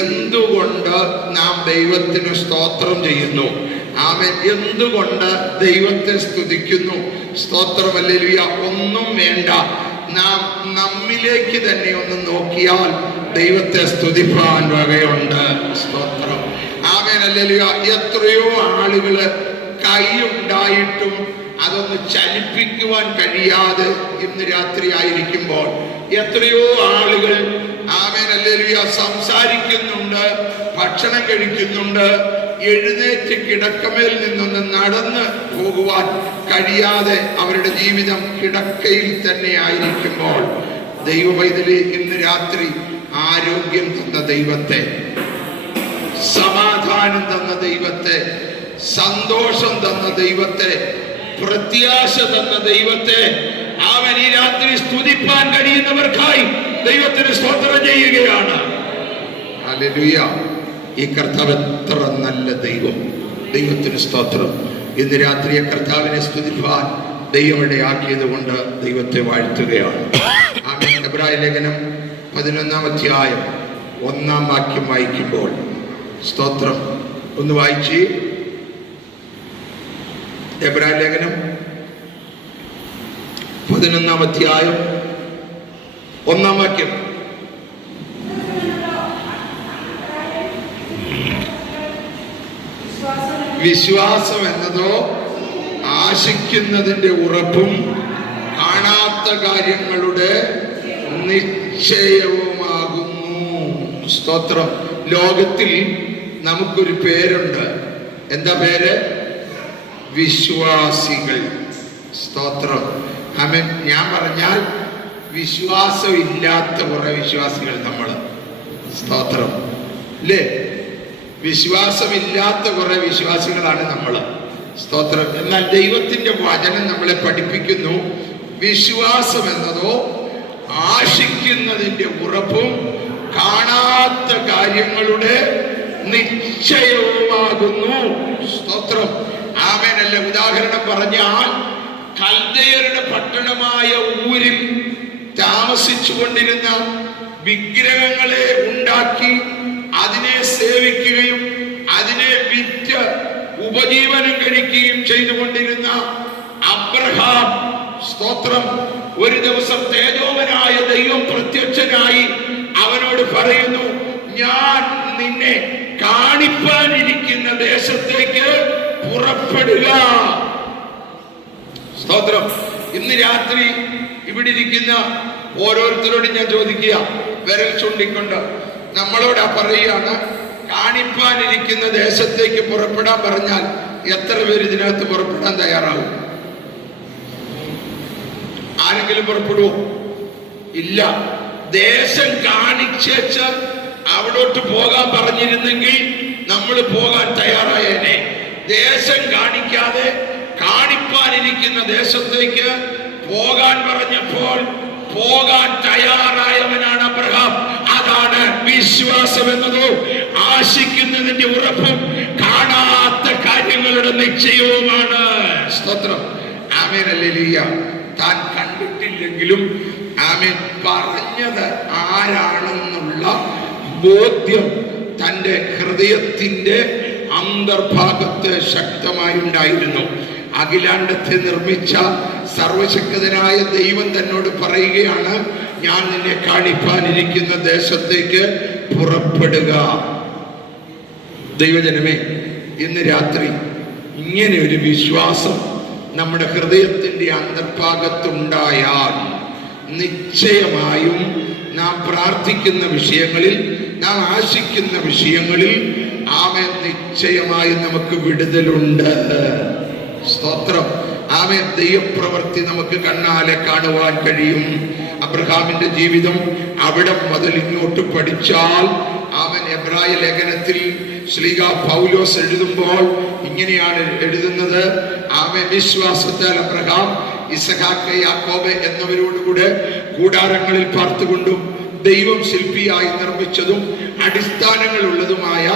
എന്തുകൊണ്ട് നാം ദൈവത്തിന് സ്തോത്രം ചെയ്യുന്നു? ആമേൻ. എന്തുകൊണ്ട് ദൈവത്തെ സ്തുതിക്കുന്നു? സ്തോത്രം. ഹല്ലേലൂയ. ഒന്നും വേണ്ട, നാം നമ്മിലേക്ക് തന്നെ ഒന്ന് നോക്കിയാൽ ദൈവത്തെ സ്തുതിപ്പാൻ വകയുണ്ട്. സ്തോത്രം. ആമേൻ. ഹല്ലേലൂയ. എത്രയോ ആളുകള് കൈയുണ്ടായിട്ടും അതൊന്ന് ചലിപ്പിക്കുവാൻ കഴിയാതെ ഇന്ന് രാത്രി ആയിരിക്കുമ്പോൾ എത്രയോ ആളുകൾ ആമേൻ ഹല്ലേലൂയ സംസാരിക്കുന്നുണ്ട്, ഭക്ഷണം കഴിക്കുന്നുണ്ട്, എഴുന്നേറ്റ് കിടക്കമേൽ നിന്നൊന്ന് നടന്ന് പോകുവാൻ കഴിയാതെ അവരുടെ ജീവിതം കിടക്കയിൽ തന്നെ ആയിരിക്കുമ്പോൾ ദൈവപൈതലേ, ഇന്ന് രാത്രി ആരോഗ്യം തന്ന ദൈവത്തെ, സമാധാനം തന്ന ദൈവത്തെ, സന്തോഷം തന്ന ദൈവത്തെ, പ്രത്യാശ തന്ന ദൈവത്തെ അവൻ ഈ രാത്രി സ്തുതിപ്പാൻ കഴിയുന്നവർക്കായി ദൈവത്തിന് സ്തോത്രം ചെയ്യുകയാണ്. ഹല്ലേലൂയ. ഈ കർത്താവ് എത്ര നല്ല ദൈവം! ദൈവത്തിന് സ്തോത്രം. ഇന്ന് രാത്രി കർത്താവിനെ സ്തുതിപ്പാൻ ദൈവം ഇടയാക്കിയത് കൊണ്ട് ദൈവത്തെ വാഴ്ത്തുകയാണ്. ആമേൻ. എബ്രായ ലേഖനം 11-ാം അധ്യായം 1-ാം വാക്യം വായിക്കുമ്പോൾ, സ്തോത്രം, ഒന്ന് വായിച്ച്. എബ്രായ ലേഖനം 11-ാം അധ്യായം 1-ാം വാക്യം. വിശ്വാസം എന്നതോ ആശിക്കുന്നതിന്റെ ഉറപ്പും കാണാത്ത കാര്യങ്ങളുടെ നിശ്ചയവുമാകുന്നു. സ്തോത്രം. ലോകത്തിൽ നമുക്കൊരു പേരുണ്ട്. എന്താ പേര്? വിശ്വാസികൾ. സ്തോത്രം. ആമേൻ. ഞാൻ പറഞ്ഞാൽ വിശ്വാസം ഇല്ലാത്ത കുറെ വിശ്വാസികൾ നമ്മൾ. സ്തോത്രം. അല്ലേ? വിശ്വാസമില്ലാത്ത കുറെ വിശ്വാസികളാണ് നമ്മൾ. സ്തോത്രം. എന്നാൽ ദൈവത്തിന്റെ വചനം നമ്മളെ പഠിപ്പിക്കുന്നു, വിശ്വാസം എന്നതോ ആശിക്കുന്നതിന്റെ ഉറപ്പും കാണാത്ത കാര്യങ്ങളുടെ നിശ്ചയവുമാകുന്നു. സ്തോത്രം. ആമേനല്ല. ഉദാഹരണം പറഞ്ഞാൽ, കൽദയരുടെ പട്ടണമായ ഊരിൽ താമസിച്ചു കൊണ്ടിരുന്ന വിഗ്രഹങ്ങളെ ഉണ്ടാക്കി അതിനെ സേവിക്കുകയും അതിനെ വിറ്റ് ഉപജീവനം കഴിക്കുകയും ചെയ്തുകൊണ്ടിരുന്ന അബ്രഹാം, സ്തോത്രം, ഒരു ദിവസം തേജോവനായ ദൈവം പ്രത്യക്ഷനായി അവനോട് പറയുന്നു, ഞാൻ നിന്നെ കാണിപ്പാനിരിക്കുന്ന ദേശത്തേക്ക് പുറപ്പെടുക. സ്തോത്രം. ഇന്ന് രാത്രി ഇവിടെ ഇരിക്കുന്ന ഓരോരുത്തരോടും ഞാൻ ചോദിക്കുക, വിരൽ ചൂണ്ടിക്കൊണ്ട് നമ്മളോട് പറയുകയാണ്, കാണിപ്പാനിരിക്കുന്ന ദേശത്തേക്ക് പുറപ്പെടാൻ പറഞ്ഞാൽ എത്ര പേര് ഇതിനകത്ത് പുറപ്പെടാൻ തയ്യാറാവും? ആരെങ്കിലും പുറപ്പെടുവോ? ഇല്ല. ദേശം കാണിച്ചേച്ച് അവിടോട്ട് പോകാൻ പറഞ്ഞിരുന്നെങ്കിൽ നമ്മൾ പോകാൻ തയ്യാറായേനെ. ദേശം കാണിക്കാതെ കാണിപ്പാനിരിക്കുന്ന ദേശത്തേക്ക് പോകാൻ പറഞ്ഞപ്പോൾ പോകാൻ തയ്യാറായവനാണ് അബ്രഹാം. അതാണ് വിശ്വാസം എന്നതോ ആശിക്കുന്നതിന്റെ ഉറപ്പും കാണാത്ത കാര്യങ്ങളുടെ നിശ്ചയവുമാണ്. സ്തോത്രം. ആമേൻ. ഹല്ലേലൂയ. താൻ കണ്ടിട്ടില്ലെങ്കിലും ആമേൻ പറഞ്ഞത് ആരാണെന്നുള്ള ബോധ്യം തന്റെ ഹൃദയത്തിന്റെ അന്തർഭാഗത്ത് ശക്തമായി ഉണ്ടായിരുന്നു. അഖിലാണ്ടത്തെ നിർമ്മിച്ച സർവശക്തനായ ദൈവം തന്നോട് പറയുകയാണ്, ഞാൻ നിന്നെ കാണിപ്പാനിരിക്കുന്ന ദേശത്തേക്ക് പുറപ്പെടുക. ദൈവജനമേ, ഇന്ന് രാത്രി ഇങ്ങനെ ഒരു വിശ്വാസം നമ്മുടെ ഹൃദയത്തിന്റെ അന്തർഭാഗത്തുണ്ടായാൽ നിശ്ചയമായും നാം പ്രാർത്ഥിക്കുന്ന വിഷയങ്ങളിൽ, നാം ആശിക്കുന്ന വിഷയങ്ങളിൽ ആമേൻ നിശ്ചയമായും നമുക്ക് വിടുതലുണ്ട്. സ്തോത്രം. ആമേൻ. ദൈവപ്രവൃത്തി നമുക്ക് കണ്ണാലെ കാണുവാൻ കഴിയും. അബ്രഹാമിന്റെ ജീവിതം അവിടെ മുതൽ ഇങ്ങോട്ട് പഠിച്ചാൽ ആമേൻ. എബ്രായ ലേഖനത്തിൽ ശ്ലീഹ പൗലോസ് എഴുതുമ്പോൾ ഇങ്ങനെയാണ് എഴുതുന്നത്, ആമേൻ. വിശ്വാസത്താൽ അബ്രഹാം ഇസഹാക്ക്, യാക്കോബ് എന്നിവരോടുകൂടെ കൂടാരങ്ങളിൽ പാർത്തുകൊണ്ടും ദൈവം ശില്പിയായി നിർമ്മിച്ചതും അടിസ്ഥാനങ്ങൾ ഉള്ളതുമായ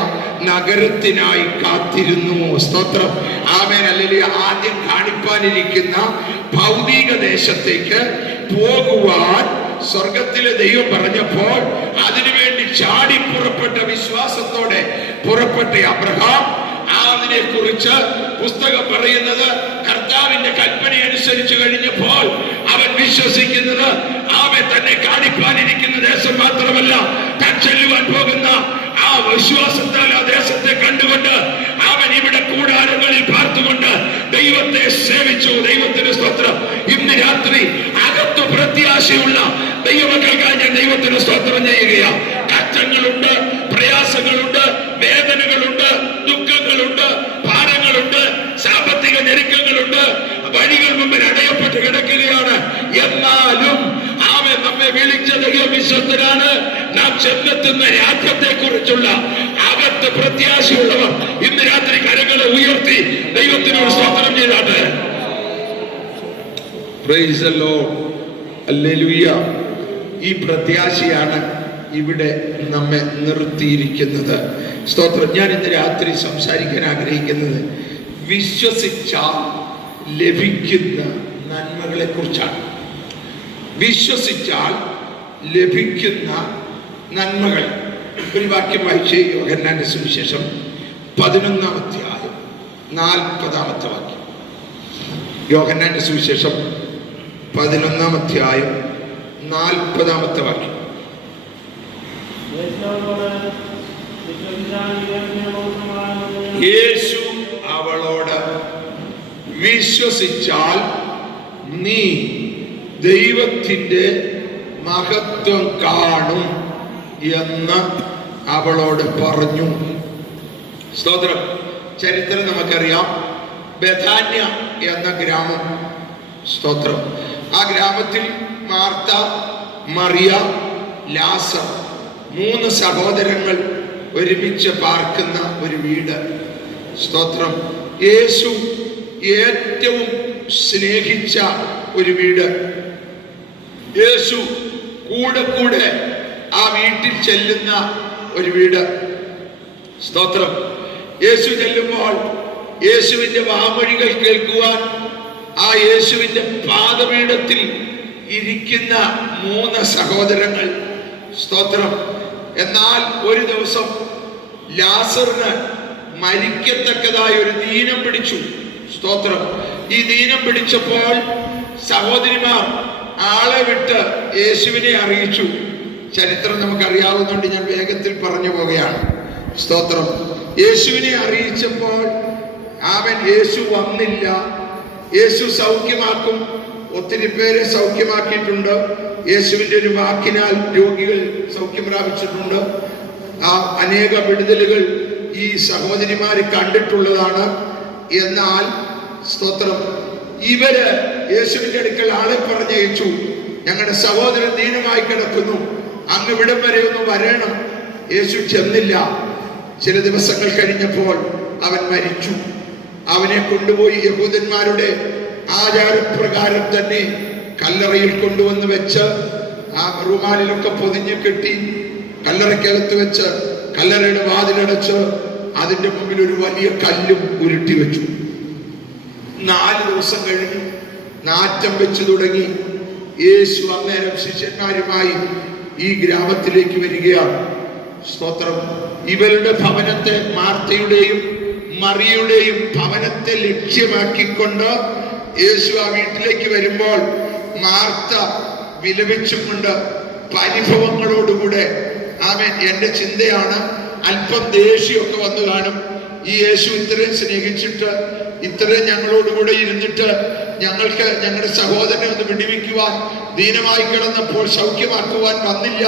നഗരത്തിനായി കാത്തിരുന്നു. സ്തോത്രം. ആമേൻ. ഹല്ലേലൂയ. ആദ്യം കാണിപ്പാനിരിക്കുന്ന ഭൗതിക ദേശത്തേക്ക് പോകുവാൻ സ്വർഗത്തിലെ ദൈവം പറഞ്ഞപ്പോൾ അതിനുവേണ്ടി ചാടി പുറപ്പെട്ട പുറപ്പെട്ട അബ്രഹാം അതിനെ കുറിച്ച് പുസ്തകം പറയുന്നത് കർത്താവിന്റെ കൽപ്പന അനുസരിച്ച് കഴിഞ്ഞപ്പോൾ അവൻ വിശ്വസിക്കുന്നത് അവൻ തന്നെ കാണിപ്പാനിരിക്കുന്ന ദേശം മാത്രമല്ല, താൻ ചെല്ലുവാൻ പോകുന്ന ആ വിശ്വാസത്താൽ ആ ദേശത്തെ കണ്ടുകൊണ്ട് അവൻ ഇവിടെ കൂടാരങ്ങളിൽ പാർത്തുകൊണ്ട് ദൈവത്തെ സേവിച്ചു. ദൈവത്തിന് സ്തോത്രം. ഇന്ന് രാത്രി അകത്ത് പ്രത്യാശയുള്ള ദൈവമക്കൾക്കായി ഞാൻ ദൈവത്തിന് സ്തോത്രം ചെയ്യുകയാണ്. കഷ്ടങ്ങളുണ്ട്, പ്രയാസങ്ങളുണ്ട്, വേദനകളുണ്ട്, ദുഃഖങ്ങളുണ്ട്, ഭാരങ്ങളുണ്ട്, സാമ്പത്തിക ഞെരുക്കങ്ങളുണ്ട്, വഴികൾ മുമ്പിൽ അടയപ്പെട്ട് കിടക്കുകയാണ്. എന്നാലും അവൻ നമ്മെ വിളിച്ച ദൈവം വിശ്വസ്തനാണ്. നാം ചെന്നെത്തുന്ന രാജ്യത്തെ കുറിച്ചുള്ള അകത്ത് പ്രത്യാശയുള്ളവർ ഇന്ന് രാത്രി കരങ്ങളെ ഉയർത്തി ദൈവത്തിനോട് സ്തോത്രം ചെയ്താട്ടെ. Praise the lord. ഹല്ലേലൂയ. ഈ പ്രത്യാശയാണ് ഇവിടെ നമ്മെ നിർത്തിയിരിക്കുന്നത്. സ്തോത്രം. ഞാൻ ഇന്ന് രാത്രി സംസാരിക്കാൻ ആഗ്രഹിക്കുന്നത് വിശ്വസിച്ചാൽ ലഭിക്കുന്ന നന്മകളെ കുറിച്ചാണ്. വിശ്വസിച്ചാൽ ലഭിക്കുന്ന നന്മകൾ. ഒരു വാക്യം വായിച്ച് യോഹന്നാന്റെ സുവിശേഷം 11-ാം അധ്യായം 40-ാമത്തെ വാക്യം. യോഹന്നാന്റെ സുവിശേഷം 11-ാം അധ്യായം 40-ാമത്തെ വാക്യം. യേശു അവളോട്, വിശ്വസിച്ചാൽ നീ ദൈവത്തിന്റെ മഹത്വം കാണും എന്ന് അവളോട് പറഞ്ഞു. സ്തോത്രം. ചരിത്രം നമുക്കറിയാം. ബഥാന്യ എന്ന ഗ്രാമം. സ്തോത്രം. ആ ഗ്രാമത്തിൽ മാർത്ത, മറിയ, ലാസർ 3 സഹോദരങ്ങൾ ഒരുമിച്ച് പാർക്കുന്ന ഒരു വീട്. സ്തോത്രം. യേശു ഏറ്റവും സ്നേഹിച്ച ഒരു വീട്. യേശു കൂടെ കൂടെ ആ വീട്ടിൽ ചെല്ലുന്ന ഒരു വീട്. സ്തോത്രം. യേശു ചെല്ലുമ്പോൾ യേശുവിന്റെ വാമൊഴികൾ കേൾക്കുവാൻ ആ യേശുവിന്റെ പാദപീഠത്തിൽ ഇരിക്കുന്ന 3 സഹോദരങ്ങൾ. സ്തോത്രം. എന്നാൽ ഒരു ദിവസം ലാസറിന് മരിക്കത്തക്കതായ ഒരു ദീനം പിടിച്ചു. സ്തോത്രം. ഈ ദീനം പിടിച്ചപ്പോൾ സഹോദരിമാർ ആളെ വിട്ട് യേശുവിനെ അറിയിച്ചു. ചരിത്രം നമുക്കറിയാവുന്നതുകൊണ്ട് ഞാൻ വേഗത്തിൽ പറഞ്ഞു പോവുകയാണ്. സ്തോത്രം. യേശുവിനെ അറിയിച്ചപ്പോൾ യേശു വന്നില്ല. യേശു സൗഖ്യമാക്കും. ഒത്തിരി പേരെ സൗഖ്യമാക്കിയിട്ടുണ്ട്. യേശുവിന്റെ ഒരു വാക്കിനാൽ രോഗികൾ സൗഖ്യം പ്രാപിച്ചിട്ടുണ്ട്. ആ അനേക വിടുതലുകൾ ഈ സഹോദരിമാര് കണ്ടിട്ടുള്ളതാണ്. എന്നാൽ സ്തോത്രം, ഇവര് യേശുവിന്റെ അടുക്കൽ ആളെ പറഞ്ഞയച്ചു. ഞങ്ങളുടെ സഹോദരൻ ദീനമായി കിടക്കുന്നു, അങ്ങ് ഇവിടം വരെ ഒന്ന് വരണം. യേശു ചെന്നില്ല. ചില ദിവസങ്ങൾ കഴിഞ്ഞപ്പോൾ അവൻ മരിച്ചു. അവനെ കൊണ്ടുപോയി യഹൂദന്മാരുടെ ആചാരപ്രകാരം തന്നെ കല്ലറയിൽ കൊണ്ടുവന്ന് വെച്ച് ആ റുമാലിലൊക്കെ പൊതിഞ്ഞ് കെട്ടി കല്ലറയ്ക്കകത്ത് വെച്ച് കല്ലറയുടെ വാതിലടച്ച് അതിന്റെ മുമ്പിൽ ഒരു വലിയ കല്ലും ഉരുട്ടി വെച്ചു. 4 ദിവസം കഴിഞ്ഞു നാറ്റം വെച്ചു തുടങ്ങി. യേശു അന്നേരം ശിഷ്യന്മാരുമായി ഈ ഗ്രാമത്തിലേക്ക് വരികയാണ്. സ്തോത്രം. ഇവരുടെ ഭവനത്തെ, മാർത്തയുടെയും മറിയയുടെയും ഭവനത്തെ ലക്ഷ്യമാക്കിക്കൊണ്ട് യേശു ആ വീട്ടിലേക്ക് വരുമ്പോൾ മാർത്ത വിലപിച്ചുകൊണ്ട് പരിഭവങ്ങളോടുകൂടെ എന്റെ ചിന്തയാണ്, അല്പം ദേഷ്യമൊക്കെ വന്നു കാണും. ഈ യേശു ഇത്രയും സ്നേഹിച്ചിട്ട്, ഇത്രയും ഞങ്ങളോടുകൂടെ ഇരുന്നിട്ട് ഞങ്ങൾക്ക് ഞങ്ങളുടെ സഹോദരനെ ഒന്ന് വിടിവിക്കുവാൻ, ദീനമായി കിടന്നപ്പോൾ സൗഖ്യമാക്കുവാൻ വന്നില്ല.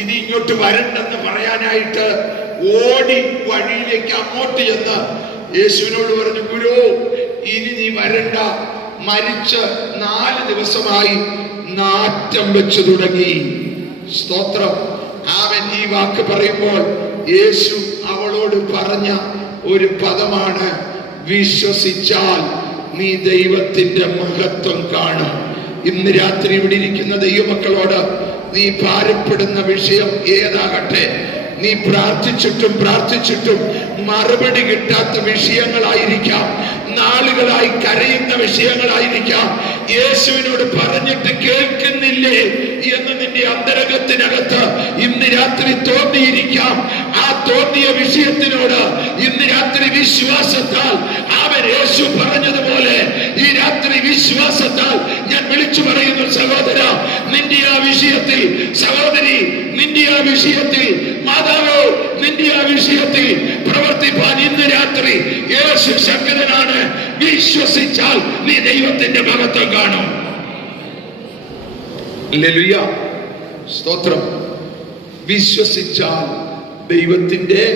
ഇനി ഇങ്ങോട്ട് വരണ്ടെന്ന് പറയാനായിട്ട് ഓടി വഴിയിലേക്ക് അങ്ങോട്ട് ചെന്ന് യേശുവിനോട് പറഞ്ഞു, ഗുരു ഇനി നീ വരണ്ട, മരിച്ച് 4 ദിവസമായി, നാറ്റം വെച്ചു തുടങ്ങി. സ്തോത്രം. ഈ വാക്ക് പറയുമ്പോൾ യേശു അവളോട് പറഞ്ഞ ഒരു പദമാണ്, വിശ്വസിച്ചാൽ നീ ദൈവത്തിന്റെ മഹത്വം കാണും. ഇന്ന് രാത്രി ഇവിടെ ഇരിക്കുന്ന ദൈവമക്കളോട്, നീ ഭാരപ്പെടുന്ന വിഷയം ഏതാകട്ടെ, നീ പ്രാർത്ഥിച്ചിട്ടും മറുപടി കിട്ടാത്ത വിഷയങ്ങളായിരിക്കാം, നാളുകളായി കരയുന്ന വിഷയങ്ങളായിരിക്കാം, യേശുവിനോട് പറഞ്ഞിട്ട് കേൾക്കുന്നില്ലേ എന്ന് നിന്റെ അന്തരംഗത്തിനകത്ത് ഇന്ന് രാത്രി തോന്നിയിരിക്കാം. ആ തോന്നിയ വിഷയത്തിനോട് വിശ്വാസത്താൽ അവൻ യേശു പറഞ്ഞതുപോലെ ഈ രാത്രി വിശ്വാസത്താൽ ഞാൻ വിളിച്ചു പറയുന്നു, സഹോദര, നിന്റെ ആ വിഷയത്തിൽ, സഹോദരി, നിന്റെ ആ വിഷയത്തിൽ, മാതാവോ, നിന്റെ ആ വിഷയത്തിൽ പ്രവർത്തിപ്പാൻ ഇന്ന് രാത്രി യേശു ശക്തനാണ്. വിശ്വസിച്ചാൽ നീ ദൈവത്തിന്റെ മഹത്വം കാണും. ഹല്ലേലൂയ, സ്തോത്രം. വിശ്വസിച്ചാൽ ദൈവത്തിന്റെ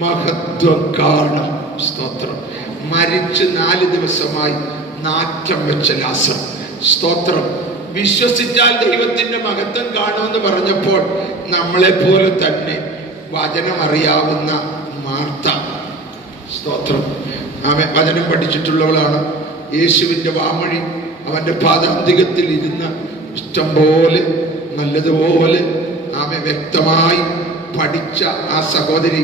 മഹത്വം കാണും. സ്തോത്രം. മരിച്ച് 4 ദിവസമായി നാറ്റം വെച്ച ലാസർ, സ്തോത്രം. വിശ്വസിച്ചാൽ ദൈവത്തിന്റെ മഹത്വം കാണുമെന്ന് പറഞ്ഞപ്പോൾ നമ്മളെ പോലെ തന്നെ വചനം അറിയാവുന്ന മാർത്ത, സ്തോത്രം, ആമേൻ, വചനം പഠിച്ചിട്ടുള്ളവളാണ്. യേശുവിന്റെ വാമൊഴി അവന്റെ പാദാന്തികത്തിൽ ഇരുന്ന് ഇഷ്ടംപോലെ നല്ലതുപോലെ ആമേൻ വ്യക്തമായി പഠിച്ച ആ സഹോദരി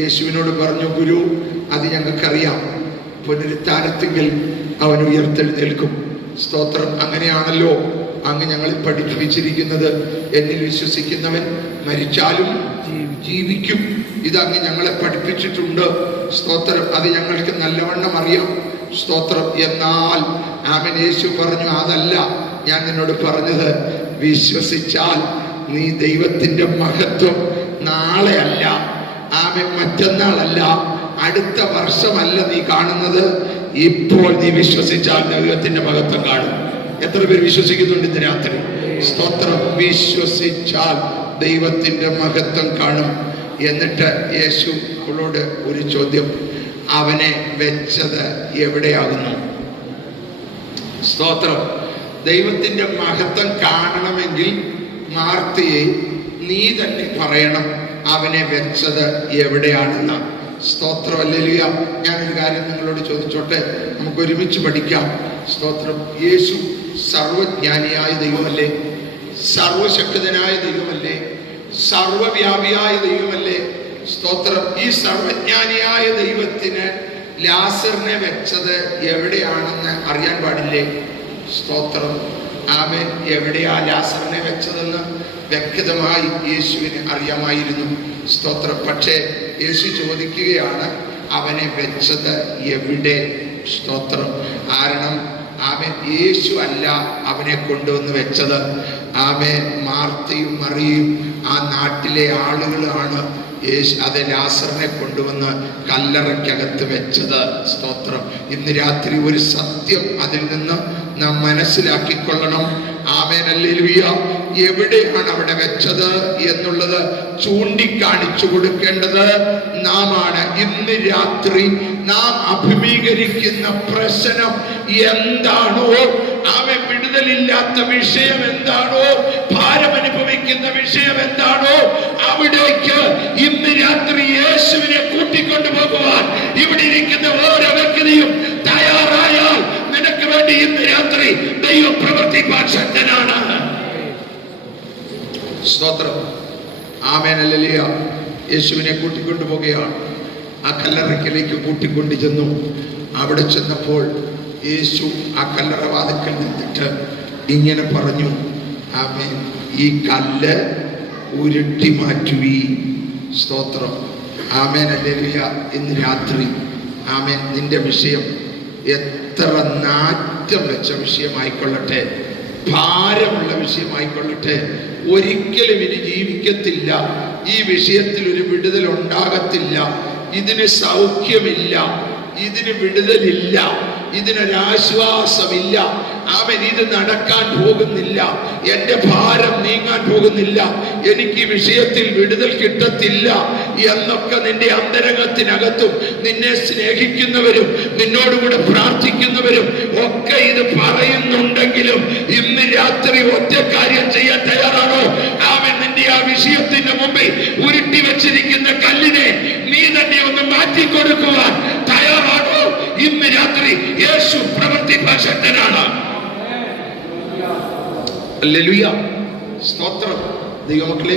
യേശുവിനോട് പറഞ്ഞു, ഗുരു, അത് ഞങ്ങൾക്കറിയാം, പുനരുത്ഥാനത്തെങ്കിൽ അവൻ ഉയർത്തെഴുന്നേൽക്കും. സ്തോത്രം. അങ്ങനെയാണല്ലോ അങ്ങ് ഞങ്ങളെ പഠിപ്പിച്ചിരിക്കുന്നത്. എന്നിൽ വിശ്വസിക്കുന്നവൻ മരിച്ചാലും ജീവിക്കും. ഇതങ്ങ് ഞങ്ങളെ പഠിപ്പിച്ചിട്ടുണ്ട്. സ്തോത്രം. അത് ഞങ്ങൾക്ക് നല്ലവണ്ണം അറിയാം. സ്തോത്രം. എന്നാൽ ആമേൻ, യേശു പറഞ്ഞു, അതല്ല ഞാൻ നിന്നോട് പറഞ്ഞത്. വിശ്വസിച്ചാൽ നീ ദൈവത്തിന്റെ മഹത്വം നാളെ അല്ല, ആമേൻ, മറ്റന്നാളല്ല, അടുത്ത വർഷമല്ല നീ കാണുന്നത്. ഇപ്പോൾ നീ വിശ്വസിച്ചാൽ ദൈവത്തിന്റെ മഹത്വം കാണും. എത്ര പേര് വിശ്വസിക്കുന്നുണ്ട് ഇന്ന് രാത്രി? സ്തോത്രം. വിശ്വസിച്ചാൽ ദൈവത്തിന്റെ മഹത്വം കാണും. എന്നിട്ട് യേശു അവളോട് ഒരു ചോദ്യം, അവനെ വെച്ചത് എവിടെയാകുന്നു? സ്തോത്രം. ദൈവത്തിന്റെ മഹത്വം കാണണമെങ്കിൽ മാർത്തയെ നീ തന്നെ പറയണം അവനെ വെച്ചത് എവിടെയാണെന്ന്. സ്തോത്രം. ഹല്ലേലൂയ. ഞാനൊരു കാര്യം നിങ്ങളോട് ചോദിച്ചോട്ടെ, നമുക്ക് ഒരുമിച്ച് പഠിക്കാം. സ്തോത്രം. യേശു സർവജ്ഞാനിയായ ദൈവമല്ലേ? സർവശക്തനായ ദൈവമല്ലേ? സർവവ്യാപിയായ ദൈവമല്ലേ? സ്തോത്രം. ഈ സർവജ്ഞാനിയായ ദൈവത്തിന് ലാസറിനെ വെച്ചത് എവിടെയാണെന്ന് അറിയാൻ പാടില്ലേ? സ്തോത്രം. ആമേൻ. എവിടെയാ ലാസറിനെ വെച്ചതെന്ന് വ്യക്തമായി യേശുവിന് അറിയാമായിരുന്നു. സ്തോത്രം. പക്ഷേ യേശു ചോദിക്കുകയാണ്, അവനെ വെച്ചത് എവിടെ? സ്തോത്രം. കാരണം ആമേൻ, യേശു അല്ല അവനെ കൊണ്ടുവന്ന് വെച്ചത്. ആമേൻ, മാർത്തയും മറിയയും ആ നാട്ടിലെ ആളുകളാണ് അത് ലാസറിനെ കൊണ്ടുവന്ന് കല്ലറയ്ക്കകത്ത് വെച്ചത്. സ്തോത്രം. ഇന്ന് രാത്രി ഒരു സത്യം അതിൽ നിന്ന് നാം മനസ്സിലാക്കിക്കൊള്ളണം. ആമേൻ. ഹല്ലേലൂയ. എവിടെയാണ് അവിടെ വെച്ചത് എന്നുള്ളത് ചൂണ്ടിക്കാണിച്ചു കൊടുക്കേണ്ടത് നാം ആണ്. ഇന്ന് രാത്രി നാം അഭിമുഖീകരിക്കുന്ന പ്രശ്നം എന്താണോ, അവൻ വിടുതലില്ലാത്ത വിഷയം എന്താണോ, ഭാരം അനുഭവിക്കുന്ന വിഷയം എന്താണോ, അവിടേക്ക് ഇന്ന് രാത്രി യേശുവിനെ കൂട്ടിക്കൊണ്ടു പോകുവാൻ ഇവിടെ ഇരിക്കുന്ന ഓരോ വ്യക്തിയും തയ്യാറായാൽ നിനക്ക് വേണ്ടി ഇന്ന് രാത്രി ദൈവം പ്രവർത്തിപ്പാൻ ശക്തനാണ്. സ്തോത്രം. ആമേൻ. ഹല്ലേലൂയ. യേശുവിനെ കൂട്ടിക്കൊണ്ടു പോകുകയാണ്. ആ കല്ലറയ്ക്കലേക്ക് കൂട്ടിക്കൊണ്ടു ചെന്നു. അവിടെ ചെന്നപ്പോൾ യേശു ആ കല്ലറ വാതിൽക്കൽ നിന്നിട്ട് ഇങ്ങനെ പറഞ്ഞു, ആമേൻ, ഈ കല്ല് ഉരുട്ടി മാറ്റുവീ. സ്തോത്രം. ആമേൻ. ഹല്ലേലൂയ. ഇന്ന് രാത്രി ആമേൻ, നിന്റെ വിഷയം എത്ര നാറ്റം വെച്ച വിഷയമായിക്കൊള്ളട്ടെ, ഭാരമുള്ള വിഷയമായിക്കൊള്ളട്ടെ, ഒരിക്കലും ഇനി ജീവിക്കത്തില്ല. ഈ വിഷയത്തിൽ ഒരു വിടുതൽ ഉണ്ടാകത്തില്ല. ഇതിന് സൗഖ്യമില്ല, ഇതിന് വിടുതലില്ല, ഇതിനൊരാശ്വാസമില്ല. അവൻ ഇത് നടക്കാൻ പോകുന്നില്ല, എന്റെ ഭാരം നീങ്ങാൻ പോകുന്നില്ല, എനിക്ക് ഈ വിഷയത്തിൽ വിടുതൽ കിട്ടത്തില്ല എന്നൊക്കെ നിന്റെ അന്തരംഗത്തിനകത്തും നിന്നെ സ്നേഹിക്കുന്നവരും നിന്നോടുകൂടെ പ്രാർത്ഥിക്കുന്നവരും ഒക്കെ ഇത് പറയുന്നുണ്ടെങ്കിലും ഇന്ന് രാത്രി ഒറ്റ കാര്യം ചെയ്യാൻ തയ്യാറാണോ? അവൻ നിന്റെ ആ വിഷയത്തിന്റെ മുമ്പിൽ ഉരുട്ടി വെച്ചിരിക്കുന്ന കല്ലിനെ നീ തന്നെ ഒന്ന് മാറ്റിക്കൊടുക്കുവാൻ തയ്യാറാണോ? ഇന്ന് രാത്രി യേശു പ്രവർത്തിപ്പാൻ ശക്തനാണ്. ഹല്ലേലൂയ. സ്തോത്രം. ദൈവമക്കളെ,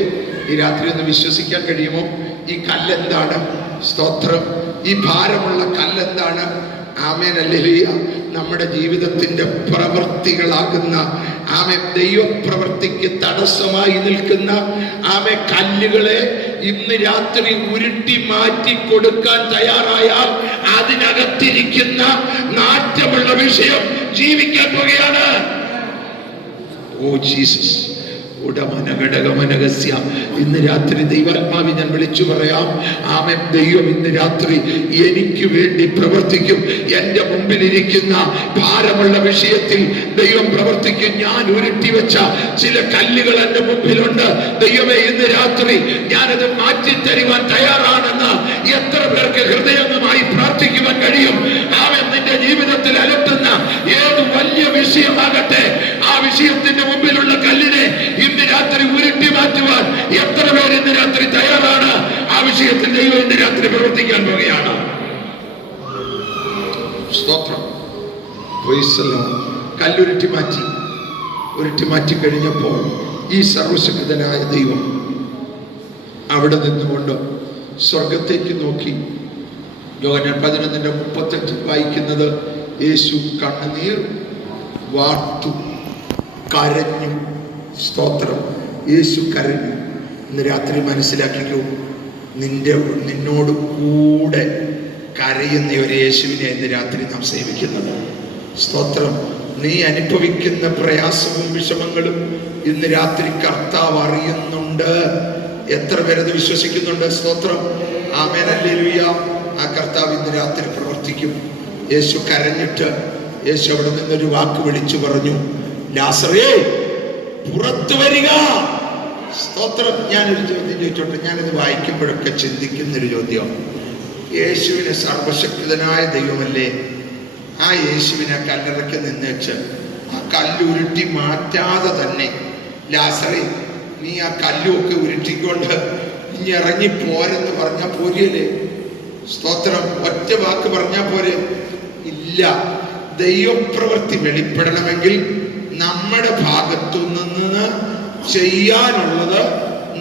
ഈ രാത്രി ഒന്ന് വിശ്വസിക്കാൻ കഴിയുമോ? ഈ കല്ലെന്താണ്? സ്തോത്രം. ഈ ഭാരമുള്ള കല്ലെന്താണ്? Amen hallelujah. നമ്മുടെ ജീവിതത്തിന്റെ പ്രവൃത്തികളാകുന്ന ദൈവപ്രവൃത്തിക്ക് തടസ്സമായി നിൽക്കുന്ന കല്ലുകളെ ഇന്ന് രാത്രി ഉരുട്ടി മാറ്റി കൊടുക്കാൻ തയ്യാറായാൽ അതിനകത്തിരിക്കുന്ന നാറ്റമുള്ള വിഷയം ജീവിക്കാൻ പോകുകയാണ്. Oh Jesus. ഇന്ന് രാത്രി ദൈവാത്മാവി ഞാൻ വിളിച്ചു പറയാം, ആമേൻ. ദൈവം ഇന്ന് രാത്രി എനിക്ക് വേണ്ടി പ്രവർത്തിക്കും. എന്റെ മുമ്പിലിരിക്കുന്ന ഭാരമുള്ള വിഷയത്തിൽ ദൈവം പ്രവർത്തിക്കും. ഞാൻ ഉരുട്ടി വെച്ച ചില കല്ലുകൾ എന്റെ മുമ്പിലുണ്ട്. ദൈവമേ, ഇന്ന് രാത്രി ഞാനത് മാറ്റിത്തരുവാൻ തയ്യാറാണെന്ന് എത്ര പേർക്ക് ഹൃദയമായി പ്രാർത്ഥിക്കുവാൻ കഴിയും? ആമേൻ. നിന്റെ ജീവിതത്തിൽ അലട്ടുന്ന ഏത് വലിയ വിഷയമാകട്ടെ, ആ വിഷയത്തിന്റെ മുമ്പിലുള്ള കല്ലിനെ ഇന്ന് രാത്രി ഉരുട്ടി മാറ്റുവാൻ എത്ര പേർ ഇന്ന് രാത്രി തയ്യാറാണ്? ആ വിഷയത്തിൽ ദൈവം ഇന്ന് രാത്രി പ്രവർത്തിക്കാൻ പോകുകയാണ്. സ്തോത്രം. കല്ലുരുട്ടി മാറ്റി കഴിഞ്ഞപ്പോൾ ഈ സർവശക്തനായ ദൈവം അവിടെ നിന്നുകൊണ്ട് സ്വർഗത്തേക്ക് നോക്കി. യോഹന്നാൻ 11:35 വായിക്കുന്നത്, യേശു കണ്ണുനീർ വാർത്തു, കരഞ്ഞു. സ്തോത്രം. യേശു കരഞ്ഞു. ഇന്ന് രാത്രി മനസ്സിലാക്കിക്കൂ, നിന്നോട് കൂടെ കരയുന്ന ഒരു യേശുവിനെ ഇന്ന് രാത്രി നാം സേവിക്കുന്നത്. സ്തോത്രം. നീ അനുഭവിക്കുന്ന പ്രയാസവും വിഷമങ്ങളും ഇന്ന് രാത്രി കർത്താവ് അറിയുന്നുണ്ട്. എത്ര പേരത് വിശ്വസിക്കുന്നുണ്ട്? സ്തോത്രം. Amen hallelujah. ആ കർത്താവ് ഇന്ന് രാത്രി പ്രവർത്തിക്കും. യേശു കരഞ്ഞിട്ട് യേശു അവിടെ നിന്നൊരു വാക്ക് വിളിച്ചു പറഞ്ഞു, ലാസറേ പുറത്തു വരിക. സ്തോത്രം. ഞാനൊരു ചോദ്യം ചോദിച്ചോട്ടെ. ഞാനിത് വായിക്കുമ്പോഴൊക്കെ ചിന്തിക്കുന്നൊരു ചോദ്യം, യേശുവിനെ സർവശക്തനായ ദൈവമല്ലേ, ആ യേശുവിനെ കല്ലറയ്ക്ക് നിന്നേച്ച് ആ കല്ലുരുട്ടി മാറ്റാതെ തന്നെ, ലാസറേ നീ ആ കല്ലുമൊക്കെ ഉരുട്ടിക്കൊണ്ട് ഇനി ഇറങ്ങി പോരെന്ന് പറഞ്ഞാൽ പോരെയല്ലേ? സ്തോത്രം. ഒറ്റ വാക്ക് പറഞ്ഞാൽ പോരെ? ഇല്ല. ദൈവപ്രവൃത്തി വെളിപ്പെടണമെങ്കിൽ നമ്മുടെ ഭാഗത്തു നിന്ന് ചെയ്യാനുള്ളത്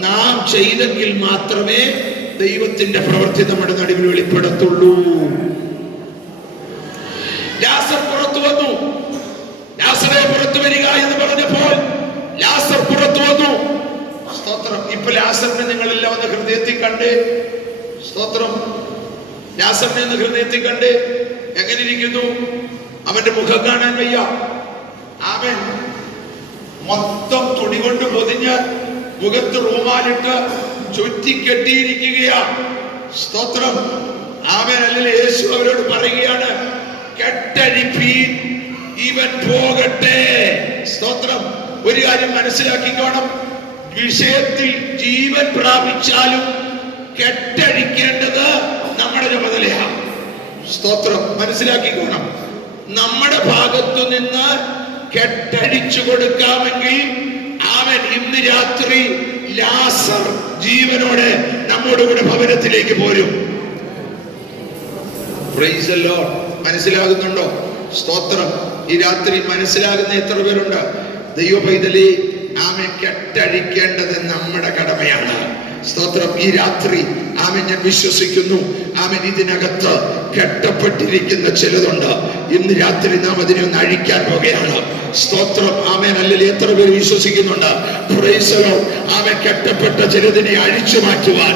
നാം ചെയ്തെങ്കിൽ മാത്രമേ ദൈവത്തിന്റെ പ്രവൃത്തി നമ്മുടെ നടുവിൽ വെളിപ്പെടത്തുള്ളൂ. ലാസർ പുറത്തു വന്നു. ലാസറെ പുറത്തു വരിക എന്ന് പറഞ്ഞപ്പോൾ ലാസർ പുറത്തു വന്നു. സ്തോത്രം. ഇപ്പൊ ലാസറിനെ നിങ്ങളെല്ലാം ഒന്ന് ഹൃദയത്തിൽ കണ്ടേ. സ്തോത്രം. ലാസറിനെ ഒന്ന് ഹൃദയത്തിൽ കണ്ടേ. എങ്ങനെ ഇരിക്കുന്നു? അവന്റെ മുഖം കാണാൻ വയ്യ. ആമേൻ. മൊത്തം തുണി കൊണ്ട് പൊതിഞ്ഞ് മുഖത്ത് റൂമാലിട്ട് ചുറ്റിക്കെട്ടിയിരിക്കുകയാ. സ്തോത്രം. ആമേൻ. അല്ലെങ്കിൽ യേശു അവരോട് പറയുകയാണ്, കെട്ടഴിപ്പീൻ, ഇവൻ പോകട്ടെ. സ്തോത്രം. ഒരു കാര്യം മനസ്സിലാക്കിക്കോണം, വിഷയത്തിൽ ജീവൻ പ്രാപിച്ചാലും കെട്ടഴിക്കേണ്ടത് നമ്മുടെ ചുമതലയാണ്. സ്തോത്രം. മനസ്സിലാക്കിക്കോണം. നമ്മുടെ ഭാഗത്തു നിന്ന് കെട്ടഴിച്ചു കൊടുക്കാമെങ്കിൽ അവൻ ഇന്ന് രാത്രി ലാസർ ജീവനോടെ നമ്മോടുകൂടെ ഭവനത്തിലേക്ക് പോരും. Price the Lord. മനസ്സിലാകുന്നുണ്ടോ? സ്തോത്രം. ഈ രാത്രി മനസ്സിലാകുന്ന എത്ര പേരുണ്ട്? ദൈവ പൈതലേ, ആമേൻ, കെട്ടഴിക്കേണ്ടത് നമ്മുടെ കടമയാണ്. സ്തോത്രം. ഈ രാത്രി ആമേൻ ഞാൻ വിശ്വസിക്കുന്നു, ആമേൻ, ഇതിനകത്ത് കെട്ടപ്പെട്ടിരിക്കുന്ന ചിലതുണ്ട്. ഇന്ന് രാത്രി നാം അതിനെ ഒന്ന് അഴിക്കാൻ പോകുകയാണ്. സ്തോത്രം. ആമേൻ. അല്ലെങ്കിൽ എത്ര പേര് വിശ്വസിക്കുന്നുണ്ട്? Praise the lord. ആമേൻ. കെട്ടപ്പെട്ട ചിലതിനെ അഴിച്ചു മാറ്റുവാൻ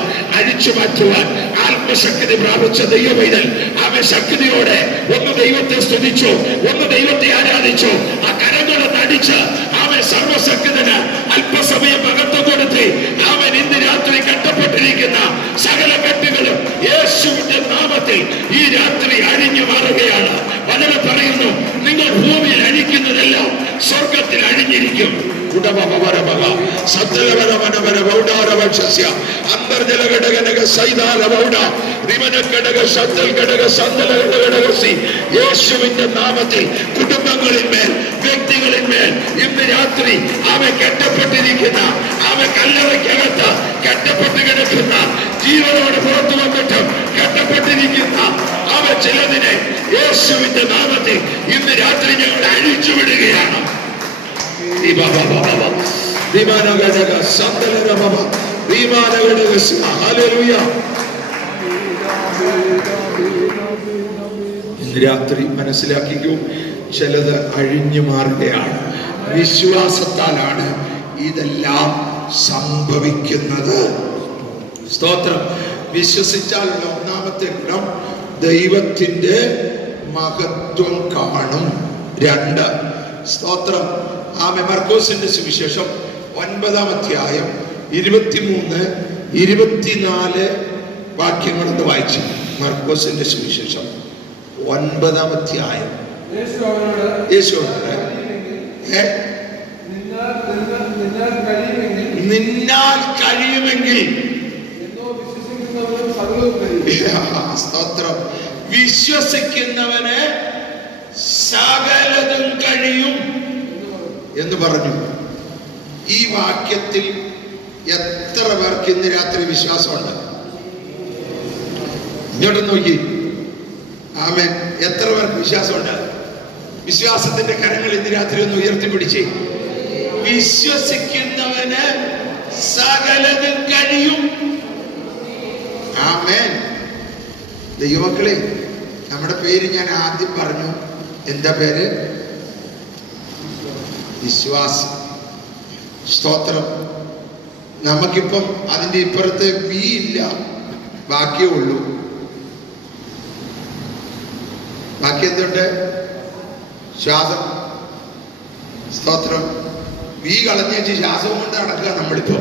ആത്മശക്തി പ്രാപിച്ച ദൈവ പൈതൽ ആമേൻ ശക്തിയോടെ ഒന്ന് ദൈവത്തെ സ്തുതിച്ചു, ഒന്ന് ദൈവത്തെ ആരാധിച്ചു. ആ കരങ്ങളെ നടിച്ച് ആമേൻ സർവശക്തന് അല്പസമയം അകത്ത് കൊടുത്ത് അവൻ ഇന്ന് രാത്രി കെട്ടപ്പെട്ടിരിക്കുന്ന സകല കെട്ടുകളും യേശുവിന്റെ നാമത്തിൽ ഈ രാത്രി അഴിഞ്ഞു മാറുകയാണ്. വളരെ പറയുന്നു, നിങ്ങൾ ഭൂമിയിൽ അഴിക്കുന്നതെല്ലാം സ്വർഗത്തിൽ അഴിഞ്ഞിരിക്കും. യേശുവിന്റെ നാമത്തിൽ കുടുംബങ്ങളിന്മേൽ, വ്യക്തികളിന്മേൽ ഇന്ന് രാത്രി അവ കെട്ടപ്പെട്ടിരിക്കുന്ന, അവ കല്ലറയ്ക്കകത്ത് കെട്ടപ്പെട്ട് കിടക്കുന്ന, ജീവനോട് പുറത്തു വന്നിട്ടും കെട്ടപ്പെട്ടിരിക്കുന്ന അവ ചിലതിനെ യേശുവിന്റെ നാമത്തിൽ ഇന്ന് രാത്രി ഞങ്ങൾ അഴിച്ചു വിടുകയാണ്. ഇന്ന് രാത്രി മനസ്സിലാക്കിക്കൂ, ചിലത് അഴിഞ്ഞു മാറുകയാണ്. വിശ്വാസത്താലാണ് ഇതെല്ലാം സംഭവിക്കുന്നത്. സ്തോത്രം. വിശ്വസിച്ചാലുള്ള ഒന്നാമത്തെ ഗുണം ദൈവത്തിന്റെ മഹത്വം കാണും. 2, സ്തോത്രം. മർക്കോസിന്റെ സുവിശേഷം 9-ാം അധ്യായം 23, 24 വാക്യങ്ങളൊന്ന് വായിച്ചു. മർക്കോസിന്റെ സുവിശേഷം 9-ാം അധ്യായം. യേശുവോട് നിന്നാൽ കഴിയുമെങ്കിൽ, സ്തോത്രം, വിശ്വസിക്കുന്നവന് സകലതും കഴിയും എന്ന് പറഞ്ഞു. ഈ വാക്യത്തിൽ എത്ര പേർക്ക് ഇന്ന് രാത്രി വിശ്വാസമുണ്ട്? ഇങ്ങോട്ട് നോക്കി. ആമേൻ. എത്ര പേർക്ക് വിശ്വാസമുണ്ട്? വിശ്വാസത്തിന്റെ കരങ്ങൾ ഇന്ന് രാത്രി ഒന്ന് ഉയർത്തിപ്പിടിച്ചേ. വിശ്വസിക്കുന്നവന് സകലതും കഴിയും. ആമേൻ. ദൈവമക്കളെ, നമ്മുടെ പേര് ഞാൻ ആദ്യം പറഞ്ഞു. എന്താ പേര്? വിശ്വാസം. സ്തോത്രം. നമുക്കിപ്പം അതിന്റെ ഇപ്പുറത്ത് വി ഇല്ല, ബാക്കിയേ ഉള്ളൂ. ബാക്കി എന്തുണ്ട്? ശ്വാസം. സ്തോത്രം. വി കളഞ്ഞേച്ച് ശ്വാസം കൊണ്ട് നടക്കുക നമ്മളിപ്പോ.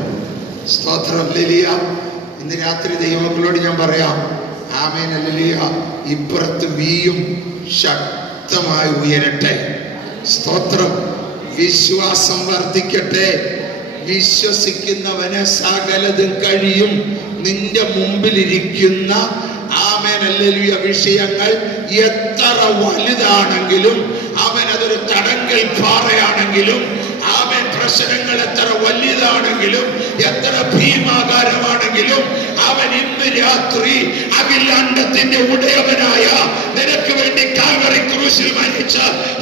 സ്തോത്രം. ഹല്ലേലൂയ. ഇന്ന് രാത്രി ദൈവമക്കളോട് ഞാൻ പറയാം, ആമേൻ, ഹല്ലേലൂയ. ഇപ്പുറത്ത് വിയും ശക്തമായി ഉയരട്ടെ. സ്തോത്രം. വിശ്വാസം വർദ്ധിക്കട്ടെ. വിശ്വസിക്കുന്നവന് സകലതും കഴിയും. നിന്റെ മുമ്പിലിരിക്കുന്ന, ആമേൻ, ഹല്ലേലൂയ, വിഷയങ്ങൾ എത്ര വലുതാണെങ്കിലും, അവൻ അതൊരു തടങ്കൽ പാറയാണെങ്കിലും, ആമേൻ, പ്രശ്നങ്ങൾ എത്ര വലുതാണെങ്കിലും, എത്ര ഭീമാകാരമാണെങ്കിലും, അവൻ ഇന്ന് രാത്രി അഖിലാണ്ടത്തിന്റെ ഉടയവനായ, നിനക്ക് വേണ്ടി കാൽവറി ക്രൂശിൽ മരിച്ച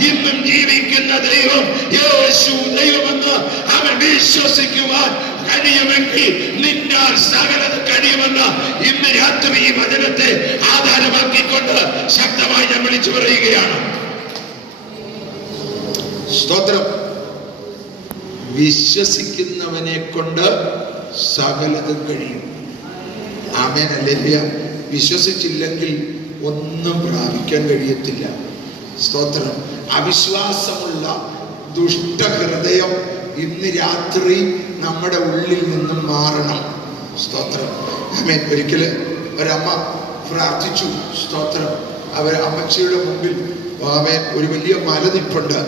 ഇന്നും ജീവിക്കുന്ന ദൈവം, യേശു ദൈവമെന്ന് അവൻ വിശ്വസിക്കുവാൻ കഴിയുമെങ്കിൽ നിന്നാൽ സകലത് കഴിയുമെന്ന് ഇന്ന് രാത്രി ഈ വചനത്തെ ആധാരമാക്കിക്കൊണ്ട് ശക്തമായി ഞാൻ വിളിച്ചു പറയുകയാണ്. സ്തോത്രം. വിശ്വസിക്കുന്നവനെ കൊണ്ട് സകലതും കഴിയും. ആമേൻ, ഹല്ലേലൂയ. വിശ്വസിച്ചില്ലെങ്കിൽ ഒന്നും പ്രാപിക്കാൻ കഴിയത്തില്ല. സ്തോത്രം. അവിശ്വാസമുള്ള ദുഷ്ടഹൃദയം ഇന്ന് രാത്രി നമ്മുടെ ഉള്ളിൽ നിന്നും മാറണം. സ്തോത്രം. ആമേൻ. ഒരിക്കല് ഒരമ്മ പ്രാർത്ഥിച്ചു. സ്തോത്രം. അമ്മച്ചിയുടെ മുമ്പിൽ, ആമേൻ, ഒരു വലിയ മല നിൽപ്പുണ്ട്.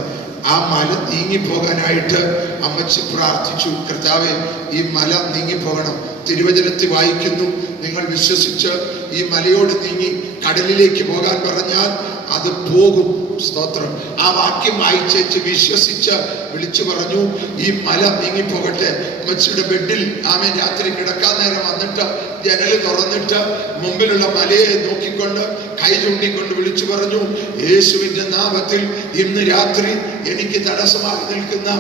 ആ മല നീങ്ങിപ്പോകാനായിട്ട് അമ്മച്ചി പ്രാർത്ഥിച്ചു. കർത്താവേ, ഈ മല നീങ്ങിപ്പോകണം. തിരുവചനത്തിൽ വായിക്കുന്നു, നിങ്ങൾ വിശ്വസിച്ച് ഈ മലയോട് നീങ്ങി കടലിലേക്ക് പോകാൻ പറഞ്ഞാൽ അത് പോകും. സ്തോത്രം. ആ വാക്യം വായിച്ചേച്ച് വിശ്വസിച്ച് വിളിച്ചു പറഞ്ഞു, ഈ മല നീങ്ങിപ്പോകട്ടെ. അമ്മച്ചിയുടെ ബെഡിൽ, ആമേൻ, രാത്രി കിടക്കാൻ നേരം വന്നിട്ട് ജനൽ തുറന്നിട്ട് മുമ്പിലുള്ള മലയെ നോക്കിക്കൊണ്ട് കൈ ചൂണ്ടിക്കൊണ്ട് വിളിച്ചു പറഞ്ഞു, യേശുവിന്റെ നാമത്തിൽ ഇന്ന് രാത്രി എനിക്ക് തടസ്സമായി നിൽക്കുന്ന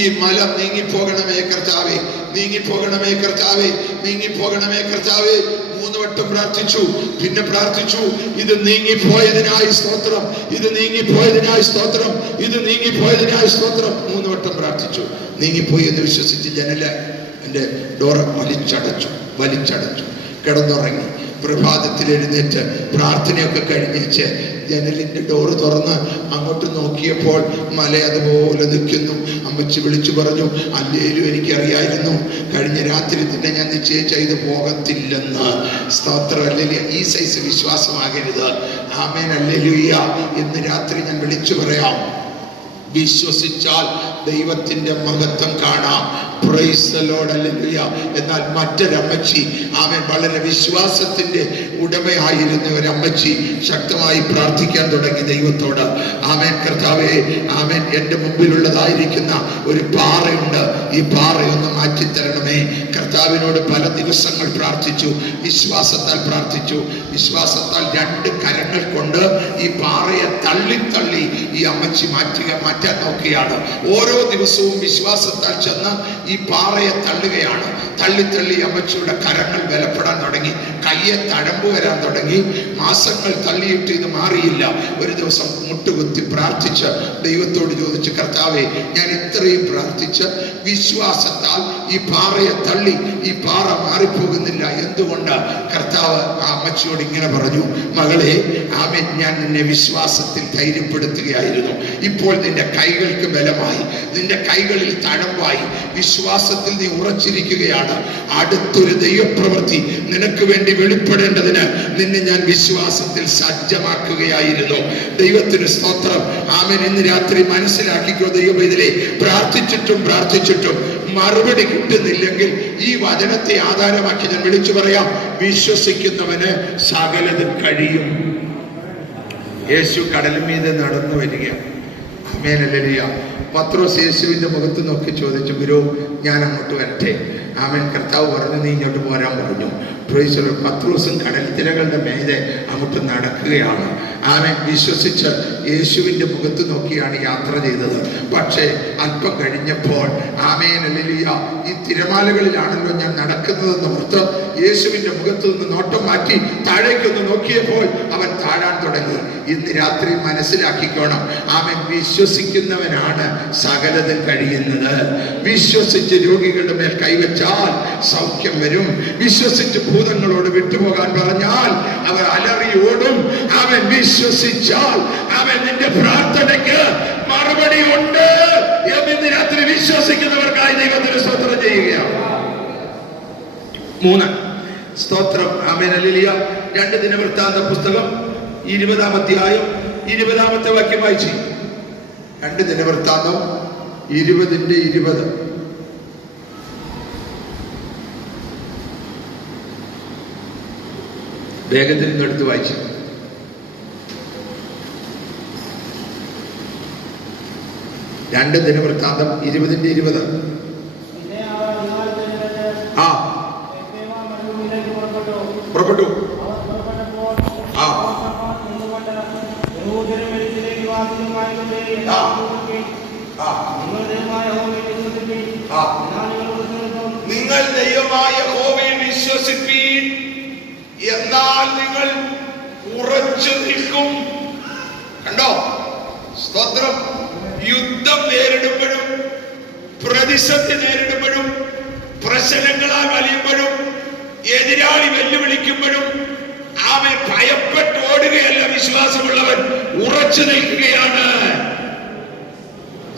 ഈ മല നീങ്ങിപ്പോകണമേ കർത്താവേ, നീങ്ങിപ്പോകണമേ കർത്താവേ, നീങ്ങിപ്പോകണമേ കർത്താവേ. 3 വട്ടം പ്രാർത്ഥിച്ചു. പിന്നെ പ്രാർത്ഥിച്ചു, ഇത് നീങ്ങിപ്പോയതിനായി സ്തോത്രം, ഇത് നീങ്ങിപ്പോയതിനായി സ്തോത്രം, ഇത് നീങ്ങിപ്പോയതിനായി സ്തോത്രം. 3 വട്ടം പ്രാർത്ഥിച്ചു. നീങ്ങിപ്പോയി എന്ന് വിശ്വസിച്ച് ജനല് എൻ്റെ ഡോറ് വലിച്ചടച്ചു കിടന്നുറങ്ങി. പ്രഭാതത്തിൽ എഴുന്നേറ്റ് പ്രാർത്ഥനയൊക്കെ കഴിഞ്ഞേച്ച് ജനലിന്റെ ഡോറ് തുറന്ന് അങ്ങോട്ട് നോക്കിയപ്പോൾ മല അതുപോലെ നിൽക്കുന്നു. അമ്മച്ചി വിളിച്ചു പറഞ്ഞു, അല്ലേലും എനിക്കറിയായിരുന്നു കഴിഞ്ഞ രാത്രി തന്നെ ഞാൻ നിശ്ചയം ചെയ്ത് പോകത്തില്ലെന്ന്. സ്തോത്രം. ഹല്ലേലൂയ. ഈ സൈസ് വിശ്വാസമാകരുത്. ആമേൻ, ഹല്ലേലൂയ. ഇന്ന് രാത്രി ഞാൻ വിളിച്ചു പറയാം, വിശ്വസിച്ചാൽ ദൈവത്തിന്റെ മഹത്വം കാണാം. Price the lord. ഹല്ലേലൂയ. എന്നാൽ മറ്റൊരമ്മച്ചി, ആമേൻ, വളരെ വിശ്വാസത്തിന്റെ ഉടമയായിരുന്ന ഒരമ്മച്ചി ശക്തമായി പ്രാർത്ഥിക്കാൻ തുടങ്ങി ദൈവത്തോട്. ആമേൻ, കർത്താവേ, ആമേൻ, എൻ്റെ മുമ്പിലുള്ളതായിരിക്കുന്ന ഒരു പാറയുണ്ട്, ഈ പാറയൊന്ന് മാറ്റിത്തരണമേ. കർത്താവിനോട് പല ദിവസങ്ങൾ പ്രാർത്ഥിച്ചു, വിശ്വാസത്താൽ പ്രാർത്ഥിച്ചു. വിശ്വാസത്താൽ 2 കരങ്ങൾ കൊണ്ട് ഈ പാറയെ തള്ളി ഈ അമ്മച്ചി മാറ്റാൻ നോക്കുകയാണ്. ഓരോ ദിവസവും വിശ്വാസത്താൽ ചെന്ന് ഈ പാറയെ തള്ളുകയാണ്. തള്ളി അമ്മച്ചിയുടെ കരങ്ങൾ ബലപ്പെടാൻ തുടങ്ങി. കയ്യെ തഴമ്പ് വരാൻ തുടങ്ങി. മാസങ്ങൾ തള്ളിയിട്ട് ഇത് മാറിയില്ല. ഒരു ദിവസം മുട്ടുകുത്തി പ്രാർത്ഥിച്ച് ദൈവത്തോട് ചോദിച്ചു, കർത്താവേ, ഞാൻ ഇത്രയും പ്രാർത്ഥിച്ച് വിശ്വാസത്താൽ ഈ പാറയെ തള്ളി, ഈ പാറ മാറിപ്പോകുന്നില്ല, എന്തുകൊണ്ട്? കർത്താവ് ആ അമ്മച്ചിയോട് ഇങ്ങനെ പറഞ്ഞു, മകളെ, ആമേൻ, ഞാൻ നിന്നെ വിശ്വാസത്തിൽ ധൈര്യപ്പെടുത്തുകയായിരുന്നു. ഇപ്പോൾ നിന്റെ കൈകൾക്ക് ബലമായി, നിന്റെ കൈകളിൽ തഴമ്പായി, വിശ്വാസത്തിൽ നീ ഉറച്ചിരിക്കുകയാണ്. അടുത്തൊരു ദൈവപ്രവൃത്തി നിനക്ക് വേണ്ടി വെളിപ്പെടേണ്ടതിന് നിന്നെ ഞാൻ വിശ്വാസത്തിൽ സജ്ജമാക്കുകയായിരുന്നു. ദൈവത്തിന് സ്തോത്രം. ആമേൻ. ഇന്ന് രാത്രി മനസ്സിലാക്കിക്കോ ദൈവമേ, പ്രാർത്ഥിച്ചിട്ടും മറുപടി കിട്ടുന്നില്ലെങ്കിൽ ഈ വചനത്തെ ആധാരമാക്കി ഞാൻ വിളിച്ചു പറയാം, വിശ്വസിക്കുന്നവന് സകലതും കഴിയും. യേശു കടൽമീതെ നടന്നു വരിക. ആമേൻ, ഹല്ലേലൂയ. പത്രോസ് യേശുവിന്റെ മുഖത്ത് നോക്കി ചോദിച്ചു, ഗുരു, ഞാൻ അങ്ങോട്ട് വരട്ടെ? ആമേൻ. കർത്താവ് പറഞ്ഞു, നീ ഇങ്ങോട്ട് പോരാൻ പറഞ്ഞു. പത്രോസും കടൽ തിരകളുടെ മേലെ അങ്ങോട്ട് നടക്കുകയാണ്. ആമേൻ. വിശ്വസിച്ച് യേശുവിന്റെ മുഖത്ത് നോക്കിയാണ് യാത്ര ചെയ്തത്. പക്ഷേ അല്പം കഴിഞ്ഞപ്പോൾ, ആമേൻ, ഹല്ലേലൂയ, ഈ തിരമാലകളിലാണല്ലോ ഞാൻ നടക്കുന്നതെന്ന് ഓർത്ത് യേശുവിന്റെ മുഖത്ത് നിന്ന് നോട്ടം മാറ്റി താഴേക്കൊന്ന് നോക്കിയപ്പോൾ അവൻ താഴാൻ തുടങ്ങി. ഇന്ന് രാത്രി മനസ്സിലാക്കിക്കോണം, ആമേൻ, വിശ്വസിക്കുന്നവനാണ് സകലതും കഴിയുന്നത്. വിശ്വസിച്ച് രോഗികളുടെ മേൽ കൈവച്ചാൽ സൗഖ്യം വരും. വിശ്വസിച്ച് ഭൂതങ്ങളോട് വിട്ടുപോകാൻ പറഞ്ഞാൽ അവർ അലറിയോടും. അവൻ വിശ്വസിച്ചാൽ അവൻ നിന്റെ പ്രാർത്ഥനയ്ക്ക് മറുപടി ഉണ്ട് എന്ന് രാത്രി വിശ്വസിക്കുന്നവർക്കായി ദൈവത്തിന് സ്തോത്രം ചെയ്യുകയാണ്. 3 സ്തോത്രം. ആമേൻ, ഹല്ലേലൂയ. 2 ദിനവൃത്താന്ത പുസ്തകം 20-ാം അധ്യായം 20-ാമത്തെ വാക്യം വായിച്ചു. 2 ദിനവൃത്താന്തം 20:20. വേഗത്തിൽ നിന്നെടുത്ത് വായിച്ചു. 2 ദിനവൃത്താന്തം 20:20. പുറപ്പെട്ടു. നിങ്ങൾ ദൈവമായ യഹോവയിൽ വിശ്വസിപ്പീൻ, എന്നാൽ നിങ്ങൾ ഉറച്ചു നിൽക്കും. കണ്ടോ? സ്തോത്രം. യുദ്ധം നേരിടുമ്പോഴും, പ്രതിസന്ധി നേരിടുമ്പോഴും, പ്രശ്നങ്ങളാൽ വലിയുമ്പോഴും, എതിരാളി വെല്ലുവിളിക്കുമ്പോഴും അവൻ ഭയപ്പെട്ട് ഓടുകയല്ല. വിശ്വാസമുള്ളവൻ ഉറച്ചു നിൽക്കുകയാണ്.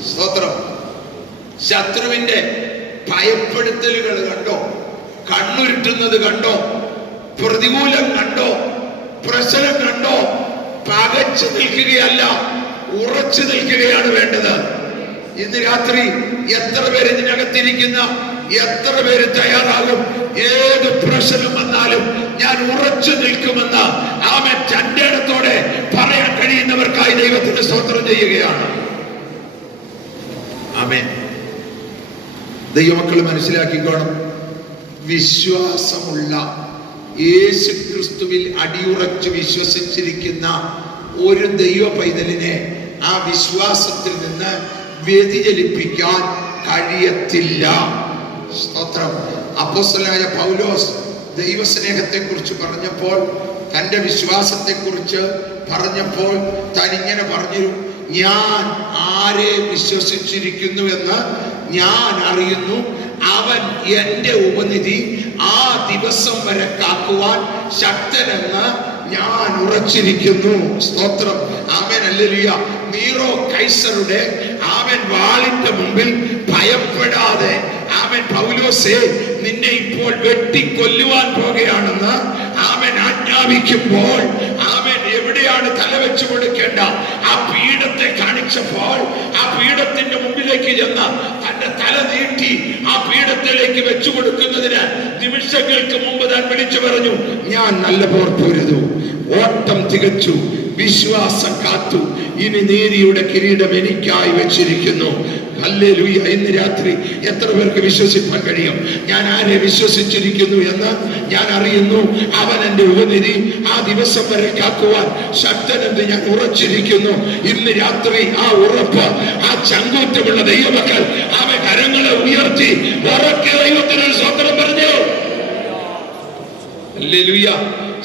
സ്തോത്രം. ശത്രുവിന്റെ ഭയപ്പെടുത്തലുകൾ കണ്ടോ? കണ്ണുരുട്ടുന്നത് കണ്ടോ? പ്രതികൂലം കണ്ടോ? പ്രശ്നം കണ്ടോ? പകച്ചു നിൽക്കുകയല്ല, ഉറച്ചു നിൽക്കുകയാണ് വേണ്ടത്. ഇന്ന് രാത്രി എത്ര പേര് ഇതിനകത്തിരിക്കുന്ന, എത്ര പേര് തയ്യാറാകും? ഏത് പ്രശ്നം വന്നാലും ഞാൻ ഉറച്ചു നിൽക്കുമെന്ന് ആമേൻ തന്റെ ഇടത്തോടെ പറയാൻ കഴിയുന്നവർക്കായി ദൈവത്തിന് സ്തോത്രം ചെയ്യുകയാണ്. ആമേൻ. ദൈവമക്കൾ മനസ്സിലാക്കിക്കോണം, വിശ്വാസമുള്ള, യേശു ക്രിസ്തുവിൽ അടിയുറച്ച് വിശ്വസിച്ചിരിക്കുന്ന ഒരു ദൈവ പൈതലിനെ ആ വിശ്വാസത്തിൽ നിന്ന് വ്യതിചലിപ്പിക്കാൻ കഴിയത്തില്ല. സ്തോത്രം. അപ്പോസ്തലനായ പൗലോസ് ദൈവസ്നേഹത്തെ കുറിച്ച് പറഞ്ഞപ്പോൾ, തന്റെ വിശ്വാസത്തെ കുറിച്ച് പറഞ്ഞപ്പോൾ താൻ ഇങ്ങനെ പറഞ്ഞു, ഞാൻ ആരെ വിശ്വസിച്ചിരിക്കുന്നുവെന്ന് ഞാൻ അറിയുന്നു, അവൻ എന്റെ ഉപനിധി ആ ദിവസം വരെ കാക്കുവാൻ ശക്തനെന്ന് ഞാൻ ഉറച്ചിരിക്കുന്നു. സ്തോത്രം. ആമേൻ, ഹല്ലേലൂയ. നീറോ കൈസറുടെ ആമേൻ വാളിന്റെ മുമ്പിൽ ഭയപ്പെടാതെ, ആമേൻ, പൗലോസേ, നിന്നെ ഇപ്പോൾ വെട്ടിക്കൊല്ലുവാൻ പോകുകയാണെന്ന് ആമേൻ ആജ്ഞാപിക്കുമ്പോൾ, ആമേൻ, എവിടെയാണ് തല വെച്ചു കൊടുക്കേണ്ട ആ പീഠത്തെ കാണിച്ചപ്പോൾ, ആ പീഠത്തിന്റെ മുമ്പിലേക്ക് ചെന്ന് തന്റെ തല നീട്ടി ആ പീഠത്തിലേക്ക് വെച്ചു കൊടുക്കുന്നതിന് നിമിഷങ്ങൾക്ക് മുമ്പ് താൻ വിളിച്ചു പറഞ്ഞു, ഞാൻ നല്ല പോർ പൊരുതു, ഓട്ടം തികച്ചു, വിശ്വാസം കാത്തു, ഇനി നീതിയുടെ കിരീടം എനിക്കായി വെച്ചിരിക്കുന്നു. ഹല്ലേലൂയ. ഇന്ന് രാത്രി എത്ര പേർക്ക് വിശ്വസിപ്പാൻ കഴിയും? ഞാൻ ആരെ വിശ്വസിച്ചിരിക്കുന്നു എന്ന് ഞാൻ അറിയുന്നു, അവൻ എന്റെ ഉപനിധി ആ ദിവസം വരെ കാക്കുവാൻ ശക്തനെന്ന് ഞാൻ ഉറച്ചിരിക്കുന്നു. ഇന്ന് രാത്രി ആ ഉറപ്പ്, ആ ചങ്കൂറ്റമുള്ള ദൈവമക്കൾ അവൻ കരങ്ങളെ ഉയർത്തി ഉറക്കെ ദൈവത്തിന് സ്വന്തം പറഞ്ഞു. ഹല്ലേലൂയ,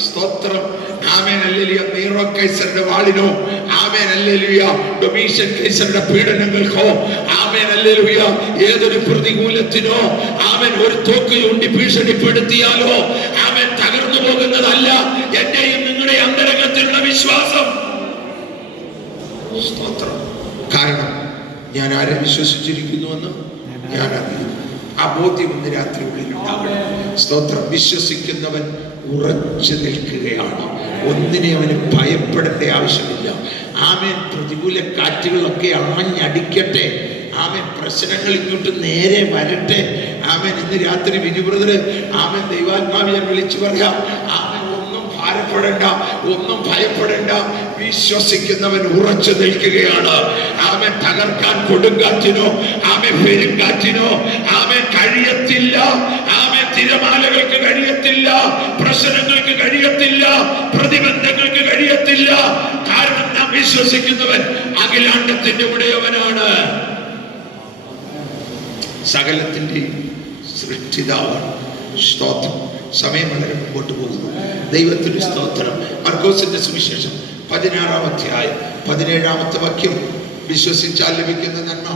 സ്തോത്രം. ആമേൻ, ഹല്ലേലൂയ. നീറോ കൈസറുടെ വാളിനോ, ആമേൻ, ഹല്ലേലൂയ, ഡൊമീഷ്യൻ കൈസറുടെ പീഡനങ്ങൾക്കോ, ആമേൻ, ഹല്ലേലൂയ, ഏതൊരു പ്രതികൂലത്തിനോ, ആമേൻ, ഒരു തോക്ക് ചൂണ്ടി ഭീഷണിപ്പെടുത്തിയാലോ, ആമേൻ, തകർന്നു പോകുന്നതല്ല എന്റെയും നിങ്ങളുടെ അന്തരംഗത്തിലുള്ള വിശ്വാസം. സ്തോത്രം. കാരണം ഞാൻ ആരെ വിശ്വസിച്ചിരിക്കുന്നുവെന്ന് ഞാൻ അറിയുന്നു. ആ ബോധ്യം ഇന്ന് രാത്രി ഉള്ളിൽ ഉണ്ടാകണം. സ്തോത്രം. വിശ്വസിക്കുന്നവൻ ഉറച്ചു നിൽക്കുകയാണ്. ഒന്നിനെ അവന് ഭയപ്പെടേണ്ട ആവശ്യമില്ല. ആമേൻ. പ്രതികൂല കാറ്റുകളൊക്കെ ആഞ്ഞടിക്കട്ടെ. ആമേൻ. പ്രശ്നങ്ങൾ ഇങ്ങോട്ട് നേരെ വരട്ടെ. ആമേൻ. ഇന്ന് രാത്രി വിജു ബ്രദർ, ആമേൻ, ദൈവാത്മാവ് ഞാൻ വിളിച്ചു പറയാം. ആമേൻ. ഒന്നും ഭാരപ്പെടേണ്ട, ഒന്നും ഭയപ്പെടേണ്ട. വിശ്വസിക്കുന്നവൻ ഉറച്ചു നിൽക്കുകയാണ്. ആമേൻ. തകർക്കാൻ കൊടുങ്കാറ്റിനോ, ആമേൻ, പെരുങ്കാറ്റിനോ, ആമേൻ, കഴിയത്തില്ല. ആമേൻ. തിരമാലകൾക്ക് കഴിയത്തില്ല, പ്രശ്നങ്ങൾക്ക് കഴിയത്തില്ല, പ്രതിബന്ധങ്ങൾക്ക് കഴിയത്തില്ല. കാരണം നാം വിശ്വസിക്കുന്നവൻ അഖിലാണ്ടത്തിന്റെ ഉടയവനാണ്, സകലത്തിന്റെ സൃഷ്ടിതാവാണ്. സ്തോത്രം. സമയം വളരെ മുമ്പോട്ട് പോകുന്നു. ദൈവത്തിന്റെ സ്തോത്രം. മർക്കോസിന്റെ സുവിശേഷം 16-ാം അധ്യായം 17-ാമത്തെ വാക്യം. വിശ്വസിച്ചാൽ ലഭിക്കുന്ന നന്മ.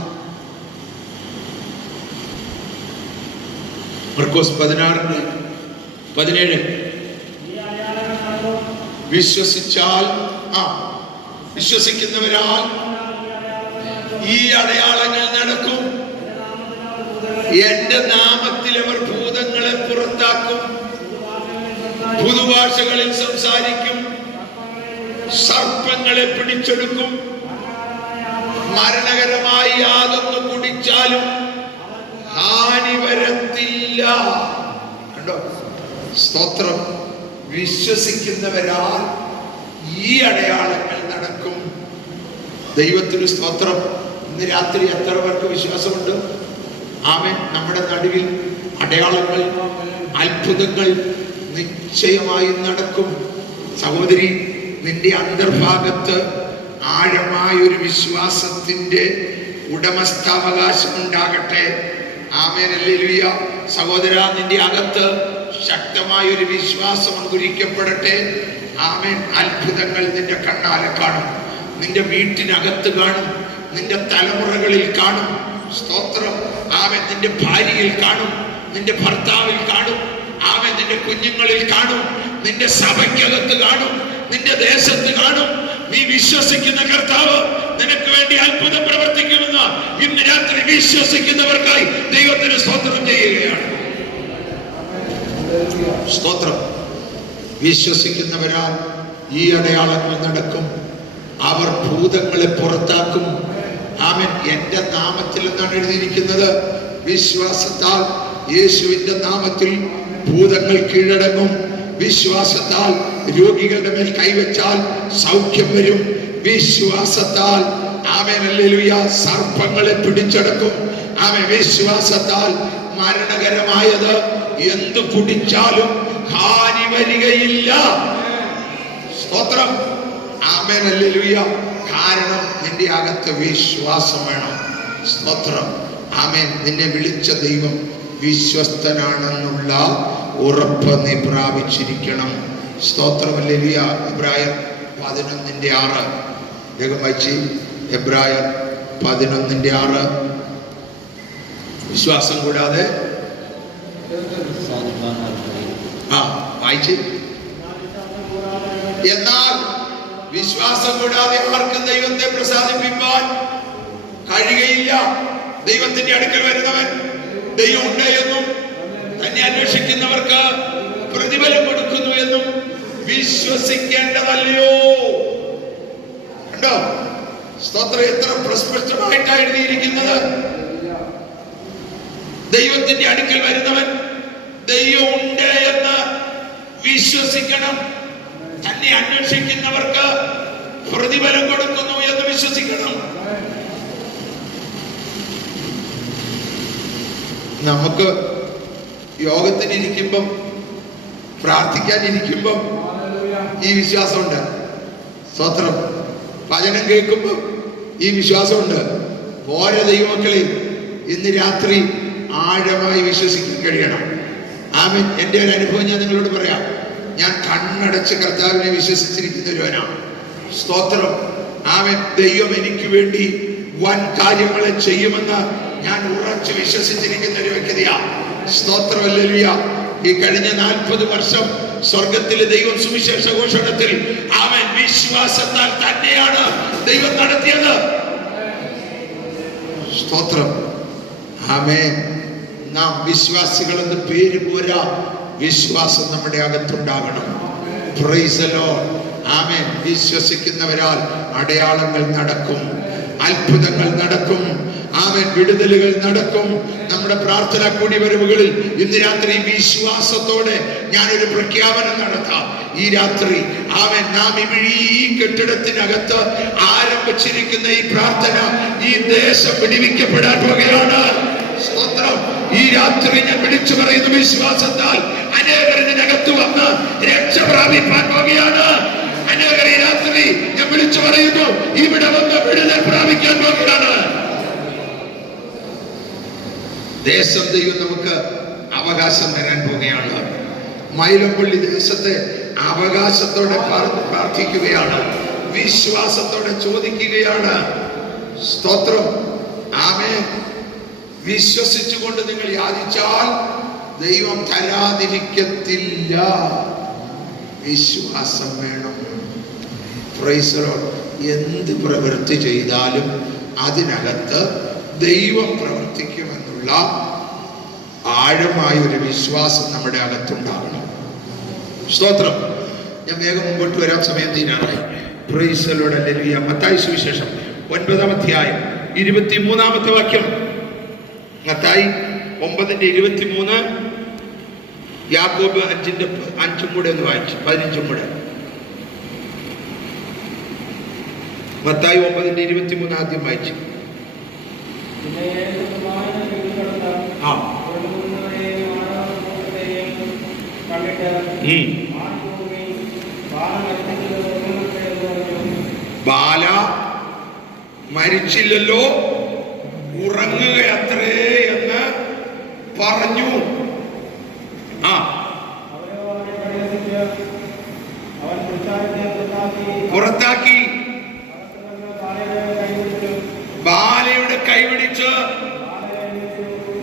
മർക്കോസ് 16:17. വിശ്വസിച്ചാൽ, വിശ്വസിക്കുന്നവരാൽ ഈ അടയാളങ്ങൾ നടക്കും. എന്റെ നാമത്തിൽ അവർ ഭൂതങ്ങളെ പുറത്താക്കും, പുതുഭാഷകളിൽ സംസാരിക്കും, സർപ്പങ്ങളെ പിടിച്ചെടുക്കും, മരണകരമായി യാതൊന്ന് കുടിച്ചാലും ഹാനി വരത്തില്ല. കണ്ടോ? സ്തോത്രം. വിശ്വസിക്കുന്നവരാൽ ഈ അടയാളങ്ങൾ നടക്കും. ദൈവത്തിന് സ്തോത്രം. ഇന്ന് രാത്രി എത്ര പേർക്ക് വിശ്വാസമുണ്ട്? ആമേൻ. നമ്മുടെ നടുവിൽ അടയാളങ്ങൾ, അത്ഭുതങ്ങൾ നിശ്ചയമായി നടക്കും. സഹോദരി, നിന്റെ അന്തർഭാഗത്ത് ആഴമായൊരു വിശ്വാസത്തിന്റെ ഉടമസ്ഥാവകാശം ഉണ്ടാകട്ടെ. ആമേൻ, ഹല്ലേലൂയ. സഹോദര, നിന്റെ അകത്ത് ശക്തമായൊരു വിശ്വാസം അങ്കുരിക്കപ്പെടട്ടെ. ആമേൻ. അത്ഭുതങ്ങൾ നിന്റെ കണ്ണാലെ കാണും, നിന്റെ വീട്ടിനകത്ത് കാണും, നിന്റെ തലമുറകളിൽ കാണും. സ്തോത്രം. ആമേൻ. നിന്റെ ഭാര്യയിൽ കാണും, നിന്റെ ഭർത്താവിൽ കാണും, ആമേൻ, നിന്റെ കുഞ്ഞുങ്ങളിൽ കാണും, നിന്റെ സഭയ്ക്കകത്ത് കാണും, നിന്റെ ദേശത്ത് കാണും. നീ വിശ്വസിക്കുന്ന കർത്താവ് നിനക്ക് വേണ്ടി അത്ഭുതം പ്രവർത്തിക്കുമെന്ന് ഇന്ന് രാത്രി വിശ്വസിക്കുന്നവർക്കായി ദൈവത്തിന് സ്തോത്രം ചെയ്യുകയാണ്. സ്തോത്രം. വിശ്വസിക്കുന്നവരാൽ ഈ അടയാളങ്ങൾ നടക്കും. അവർ ഭൂതങ്ങളെ പുറത്താക്കും. ആമേൻ. എന്റെ നാമത്തിൽ എന്നാണ് എഴുതിയിരിക്കുന്നത്. വിശ്വാസത്താൽ യേശുവിന്റെ നാമത്തിൽ ഭൂതങ്ങൾ കീഴടങ്ങും. വിശ്വാസത്താൽ രോഗികളുടെ മേൽ കൈവച്ചാൽ സൗഖ്യം വരും. വിശ്വാസത്താൽ, ആമേൻ, ഹല്ലേലൂയ, സർപ്പങ്ങളെ പിടിച്ചടക്കും. ആമേൻ. വിശ്വാസത്താൽ മരണകരമായത് എന്ത് കുടിച്ചാലും ഹാനി വരികയില്ല. സ്തോത്രം. ആമേൻ, ഹല്ലേലൂയ. കാരണം നിന്റെ അകത്ത് വിശ്വാസം വേണം. സ്തോത്രം. ആമേൻ. നിന്നെ വിളിച്ച ദൈവം വിശ്വസ്തനാണെന്നുള്ള ഉറപ്പ് നീ പ്രാപിച്ചിരിക്കണം. സ്തോത്രം. ഹല്ലേലൂയ. എബ്രായർ 11:6. വേഗം വായിച്ച്. എബ്രായർ 11:6. വിശ്വാസം കൂടാതെ വായിച്ച്. എന്നാൽ വിശ്വാസം കൂടാതെ ആർക്കും ദൈവത്തെ പ്രസാദിപ്പിക്കാൻ കഴിയുകയില്ല. ദൈവത്തിന്റെ അടുക്കൽ വരുന്നവൻ ദൈവം ഉണ്ട് എന്നും തന്നെ അന്വേഷിക്കുന്നവർക്ക് പ്രതിഫലം കൊടുക്കുന്നു എന്നും വിശ്വസിക്കേണ്ടതല്ലയോ? കണ്ടോ? സ്തോത്രം. എത്ര പ്രസ്പഷ്ടമായിട്ടാണ് എഴുതിയിരിക്കുന്നത്. ദൈവത്തിന്റെ അടുക്കൽ വരുന്നവൻ ദൈവം ഉണ്ട് എന്ന് വിശ്വസിക്കണം. തന്നെ അന്വേഷിക്കുന്നവർക്ക് പ്രതിഫലം കൊടുക്കുന്നു എന്ന് വിശ്വസിക്കണം. നമുക്ക് യോഗത്തിനിരിക്കുമ്പം, പ്രാർത്ഥിക്കാനിരിക്കുമ്പം ഈ വിശ്വാസമുണ്ട്. സ്തോത്രം. വചനം കേൾക്കുമ്പോൾ ഈ വിശ്വാസമുണ്ട്. ഓരോ ദൈവമക്കളെയും ഇന്ന് രാത്രി ആഴമായി വിശ്വസിക്കാൻ കഴിയണം. ആമേൻ. എൻ്റെ ഒരു അനുഭവം ഞാൻ നിങ്ങളോട് പറയാം. ഞാൻ കണ്ണടച്ച് കർത്താവിനെ വിശ്വസിച്ചിരിക്കുന്നവനാണ്. സ്തോത്രം. ആമേൻ. ദൈവം എനിക്ക് വേണ്ടി വൻ കാര്യങ്ങളെ ചെയ്യുമെന്ന് ഞാൻ ഉറച്ചു വിശ്വസിച്ചിരിക്കുന്ന ഒരു വ്യക്തിയാണ്. സ്തോത്രം. ഹല്ലേലൂയ. ഈ കഴിഞ്ഞ 40 വർഷം സ്വർഗത്തിലെ ദൈവം സുവിശേഷ ഘോഷണത്തിൽ ആമേൻ വിശ്വാസത്താൽ തന്നെയാണ് ദൈവം നടത്തിയത്. സ്തോത്രം. ആമേൻ. നാം വിശ്വാസികളെന്ന് പേര് പോരാ, വിശ്വാസം നമ്മുടെ അകത്തുണ്ടാകണം. Praise the lord. ആമേൻ. വിശ്വസിക്കുന്നവരാൽ അടയാളങ്ങൾ നടക്കും, അത്ഭുതങ്ങൾ നടക്കും. ആമേൻ. വിടുതലുകൾ നടക്കും. നമ്മുടെ പ്രാർത്ഥന കൂടിവരവുകളിൽ ഇന്ന് രാത്രി വിശ്വാസത്തോടെ ഞാനൊരു പ്രഖ്യാപനം നടത്താം. ഈ രാത്രി ആമേൻ നാം ഈ കെട്ടിടത്തിനകത്ത് ആരംഭിച്ചിരിക്കുന്ന ഈ പ്രാർത്ഥന ഈ ദേശം വിടിവിക്കപ്പെടാൻ പോകുകയാണ്. സ്തോത്രം. ഈ രാത്രി ഞാൻ വിളിച്ചു പറയുന്ന വിശ്വാസത്താൽ അനേകർ ഇതിനകത്ത് വന്ന് രക്ഷ പ്രാപിപ്പാൻ പോകുകയാണ്. അനേകർ ഈ രാത്രി ഞാൻ വിളിച്ചു പറയുന്നു ഇവിടെ വന്ന് വിടുതൽ പ്രാപിക്കാൻ പോകുകയാണ്. ദേശം ദൈവം നമുക്ക് അവകാശം തരാൻ പോകുകയാണ്. മൈലമ്പള്ളി ദേശത്തെ അവകാശത്തോടെ പ്രാർത്ഥിക്കുകയാണ്, വിശ്വാസത്തോടെ ചോദിക്കുകയാണ്. സ്തോത്രം. ആമേൻ. വിശ്വസിച്ചുകൊണ്ട് നിങ്ങൾ യാചിച്ചാൽ ദൈവം തരാതിരിക്കത്തില്ല. വിശ്വാസം വേണം. Price the Lord. എന്ത് പ്രവൃത്തി ചെയ്താലും അതിനകത്ത് ദൈവം പ്രവർത്തിക്കുമെന്നുള്ള ആഴമായ ഒരു വിശ്വാസം നമ്മുടെ അകത്തുണ്ടാകണം. സ്തോത്രം. ഞാൻ വേഗം മുമ്പോട്ട് വരാൻ സമയം തീരാറായി. Price the lord. Hallelujah. Mathai സുവിശേഷം 9-ാം അധ്യായം 23-ാമത്തെ വാക്യം. മത്തായി 9:23. യാക്കോബ് 5 കൂടെ ഒന്ന് വായിച്ചു. 15 കൂടെ. മത്തായി 9:23 ആദ്യം വായിച്ചു. ബാല മരിച്ചില്ലല്ലോ, ഉറങ്ങുകയത്രേ എന്ന് പറഞ്ഞു. പുറത്താക്കി. ബാലയുടെ കൈപിടിച്ച്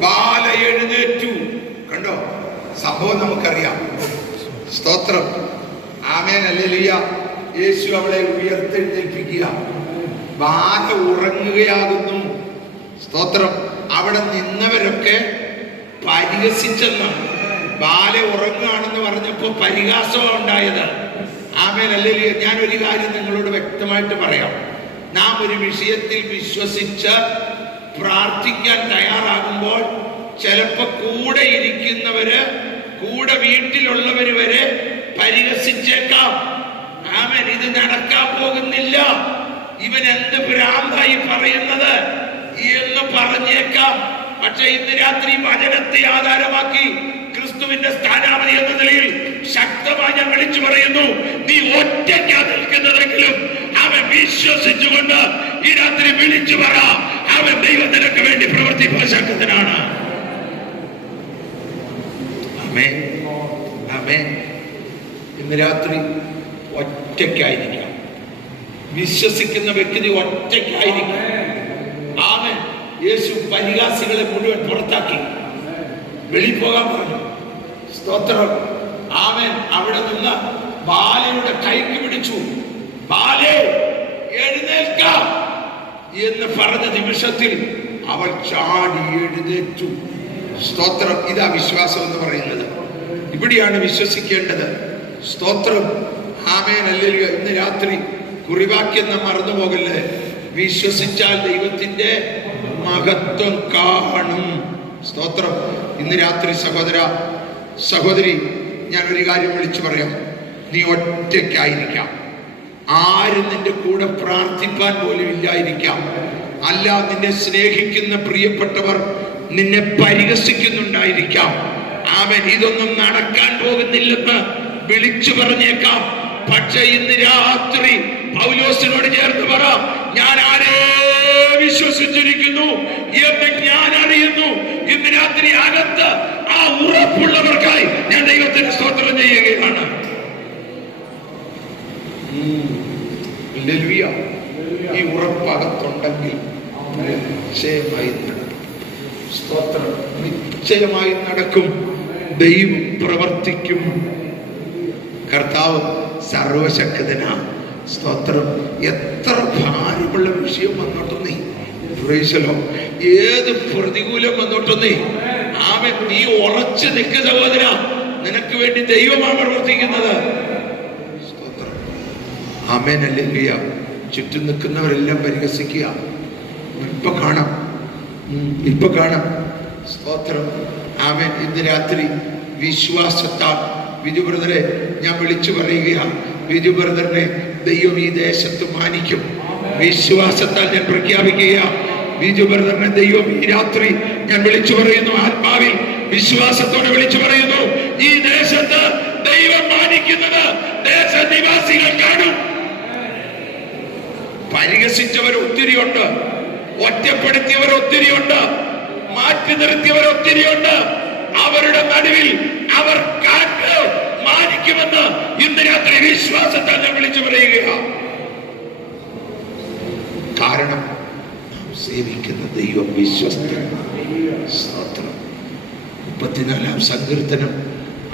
ബാല എഴുന്നേറ്റു. കണ്ടോ സംഭവം? നമുക്കറിയാം. സ്തോത്രം. ആമേൻ. ഹല്ലേലൂയ. യേശു അവളെ ഉയർത്തെഴുന്നേൽപ്പിക്കുക. ബാല ഉറങ്ങുകയാകുന്നു. സ്തോത്രം. അവിടെ നിന്നവരൊക്കെ പരിഹസിച്ചെന്ന്. ബാല ഉറങ്ങുകയാണെന്ന് പറഞ്ഞപ്പോ പരിഹാസമാണ് ഉണ്ടായത്. ആമേൻ. ഹല്ലേലൂയ. ഞാൻ ഒരു കാര്യം നിങ്ങളോട് വ്യക്തമായിട്ട് പറയാം. നാം ഒരു വിഷയത്തിൽ വിശ്വസിച്ച് പ്രാർത്ഥിക്കാൻ തയ്യാറാകുമ്പോൾ ചിലപ്പോ കൂടെ ഇരിക്കുന്നവര്, കൂടെ വീട്ടിലുള്ളവര് വരെ പരിഹസിച്ചേക്കാം. ആമേൻ. ഇത് നടക്കാൻ പോകുന്നില്ല, ഇവൻ എന്ത് ഭ്രാന്തായി പറയുന്നത് എന്ന് പറഞ്ഞേക്കാം. പക്ഷെ ഇന്ന് രാത്രി വചനത്തെ ആധാരമാക്കി ക്രിസ്തുവിന്റെ സ്ഥാനാപതി എന്ന നിലയിൽ ശക്തമായി ഞാൻ വിളിച്ചു പറയുന്നു, നീ ഒറ്റയ്ക്കാ നിൽക്കുന്നതെങ്കിലും അവൻ വിശ്വസിച്ചുകൊണ്ട് ഈ രാത്രി വിളിച്ചു പറ, അവൻ ദൈവം നിനക്ക് വേണ്ടി പ്രവർത്തിക്കാൻ ശക്തനാണ്. ആമേൻ. ആമേൻ. ഇന്ന് രാത്രി ഒറ്റയ്ക്കായിരിക്കാം. വിശ്വസിക്കുന്ന വ്യക്തി ഒറ്റയ്ക്കായിരിക്കും. ആമേൻ. യേശു പരിഹാസികളെ മുഴുവൻ പുറത്താക്കി, വെളിപ്പോകാൻ പറഞ്ഞു. സ്തോത്രം. ആമേൻ. അവിടെ നിന്ന് ബാലയുടെ കൈക്ക് പിടിച്ചു. ബാലേ എഴുന്നേൽക്കാം എന്ന് പറഞ്ഞ നിമിഷത്തിൽ അവൾ ചാടി എഴുന്നേറ്റു. സ്തോത്രം. ഇതാ വിശ്വാസം എന്ന് പറയുന്നത്. ഇവിടെയാണ് വിശ്വസിക്കേണ്ടത്. സ്തോത്രം. ആമേൻ. ഹല്ലേലൂയ. ഇന്ന് രാത്രി കുറിവാക്യം നാം മറന്നു പോകല്ലേ. വിശ്വസിച്ചാൽ ദൈവത്തിന്റെ മഹത്വം കാണും. സ്തോത്രം. ഇന്ന് രാത്രി സഹോദര സഹോദരി, ഞാൻ ഒരു കാര്യം വിളിച്ചു പറയാം. നീ ഒറ്റയ്ക്കായിരിക്കാം. ആരും നിന്റെ കൂടെ പ്രാർത്ഥിപ്പാൻ പോലും ഇല്ലായിരിക്കാം. അല്ല, നിന്നെ സ്നേഹിക്കുന്ന പ്രിയപ്പെട്ടവർ നിന്നെ പരിഹസിക്കുന്നുണ്ടായിരിക്കാം. ആമേൻ. ഇതൊന്നും നടക്കാൻ പോകുന്നില്ലെന്ന് വിളിച്ചു പറഞ്ഞേക്കാം. പക്ഷെ ഇന്ന് രാത്രി പൗലോസിനോട് ചേർന്ന് പറ, ഞാൻ ആരെ വിശ്വസിച്ചിരിക്കുന്നു എന്ന് ഞാൻ അറിയുന്നു. ഇന്ന് രാത്രി അകത്ത് ആ ഉറപ്പുള്ളവർക്കായി ഞാൻ ദൈവത്തിന് സ്തോത്രം ചെയ്യുകയാണ്. ഹല്ലേലൂയ. ഈ ഉറപ്പകത്തുണ്ടെങ്കിൽ നിശ്ചയമായി നടക്കും. സ്തോത്രം. നിശ്ചയമായി നടക്കും. ദൈവം പ്രവർത്തിക്കും. കർത്താവ് സർവശക്തനാ. സ്തോത്രം. എത്ര ഭാരമുള്ള വിഷയം വന്നോട്ടെന്നേ, ഏത് പ്രതികൂലം വന്നോട്ടെന്നേ, ആമേൻ, നീ ഉറച്ചു നിൽക്കുക സഹോദര. നിനക്ക് വേണ്ടി ദൈവമാണ് പ്രവർത്തിക്കുന്നത്. സ്തോത്രം. ആമേൻ. ഹല്ലേലൂയ. ചുറ്റും നിൽക്കുന്നവരെല്ലാം പരിഹസിക്കുക. ഇപ്പൊ കാണാം, ഇപ്പൊ കാണാം. സ്തോത്രം. ആമേൻ. ഇന്ന് രാത്രി വിശ്വാസത്താൽ വിജു ബ്രദറെ ഞാൻ വിളിച്ചു പറയുകയാണ്. വിജു ബ്രദറിനെ ദൈവം ഈ ദേശത്ത് മാനിക്കും. വിശ്വാസത്താൽ ഞാൻ പ്രഖ്യാപിക്കുക, വിജു ബ്രദറിനെ ദൈവം ഈ രാത്രി ഞാൻ വിളിച്ചു പറയുന്നു. ആത്മാവിൽ വിശ്വാസത്തോടെ വിളിച്ചു പറയുന്നു, ഈ ദേശത്ത് ദൈവം മാനിക്കുന്നത് ദേശനിവാസികൾ കാണും. പരിഹസിച്ചവർ ഒത്തിരിയുണ്ട്, ഒറ്റപ്പെടുത്തിയവർ ഒത്തിരിയുണ്ട്, മാറ്റി നിർത്തിയവർ ഒത്തിരിയുണ്ട്. അവരുടെ നടുവിൽ അവർ കാറ്റ് മാനിക്കുമെന്ന് ഇന്ന് രാത്രി വിശ്വാസത്താൽ ഞാൻ വിളിച്ചു പറയുകയാണ്. കാരണം സേവിക്കുന്ന ദൈവം വിശ്വസ്തനാണ്. 34-ാം സങ്കീർത്തനം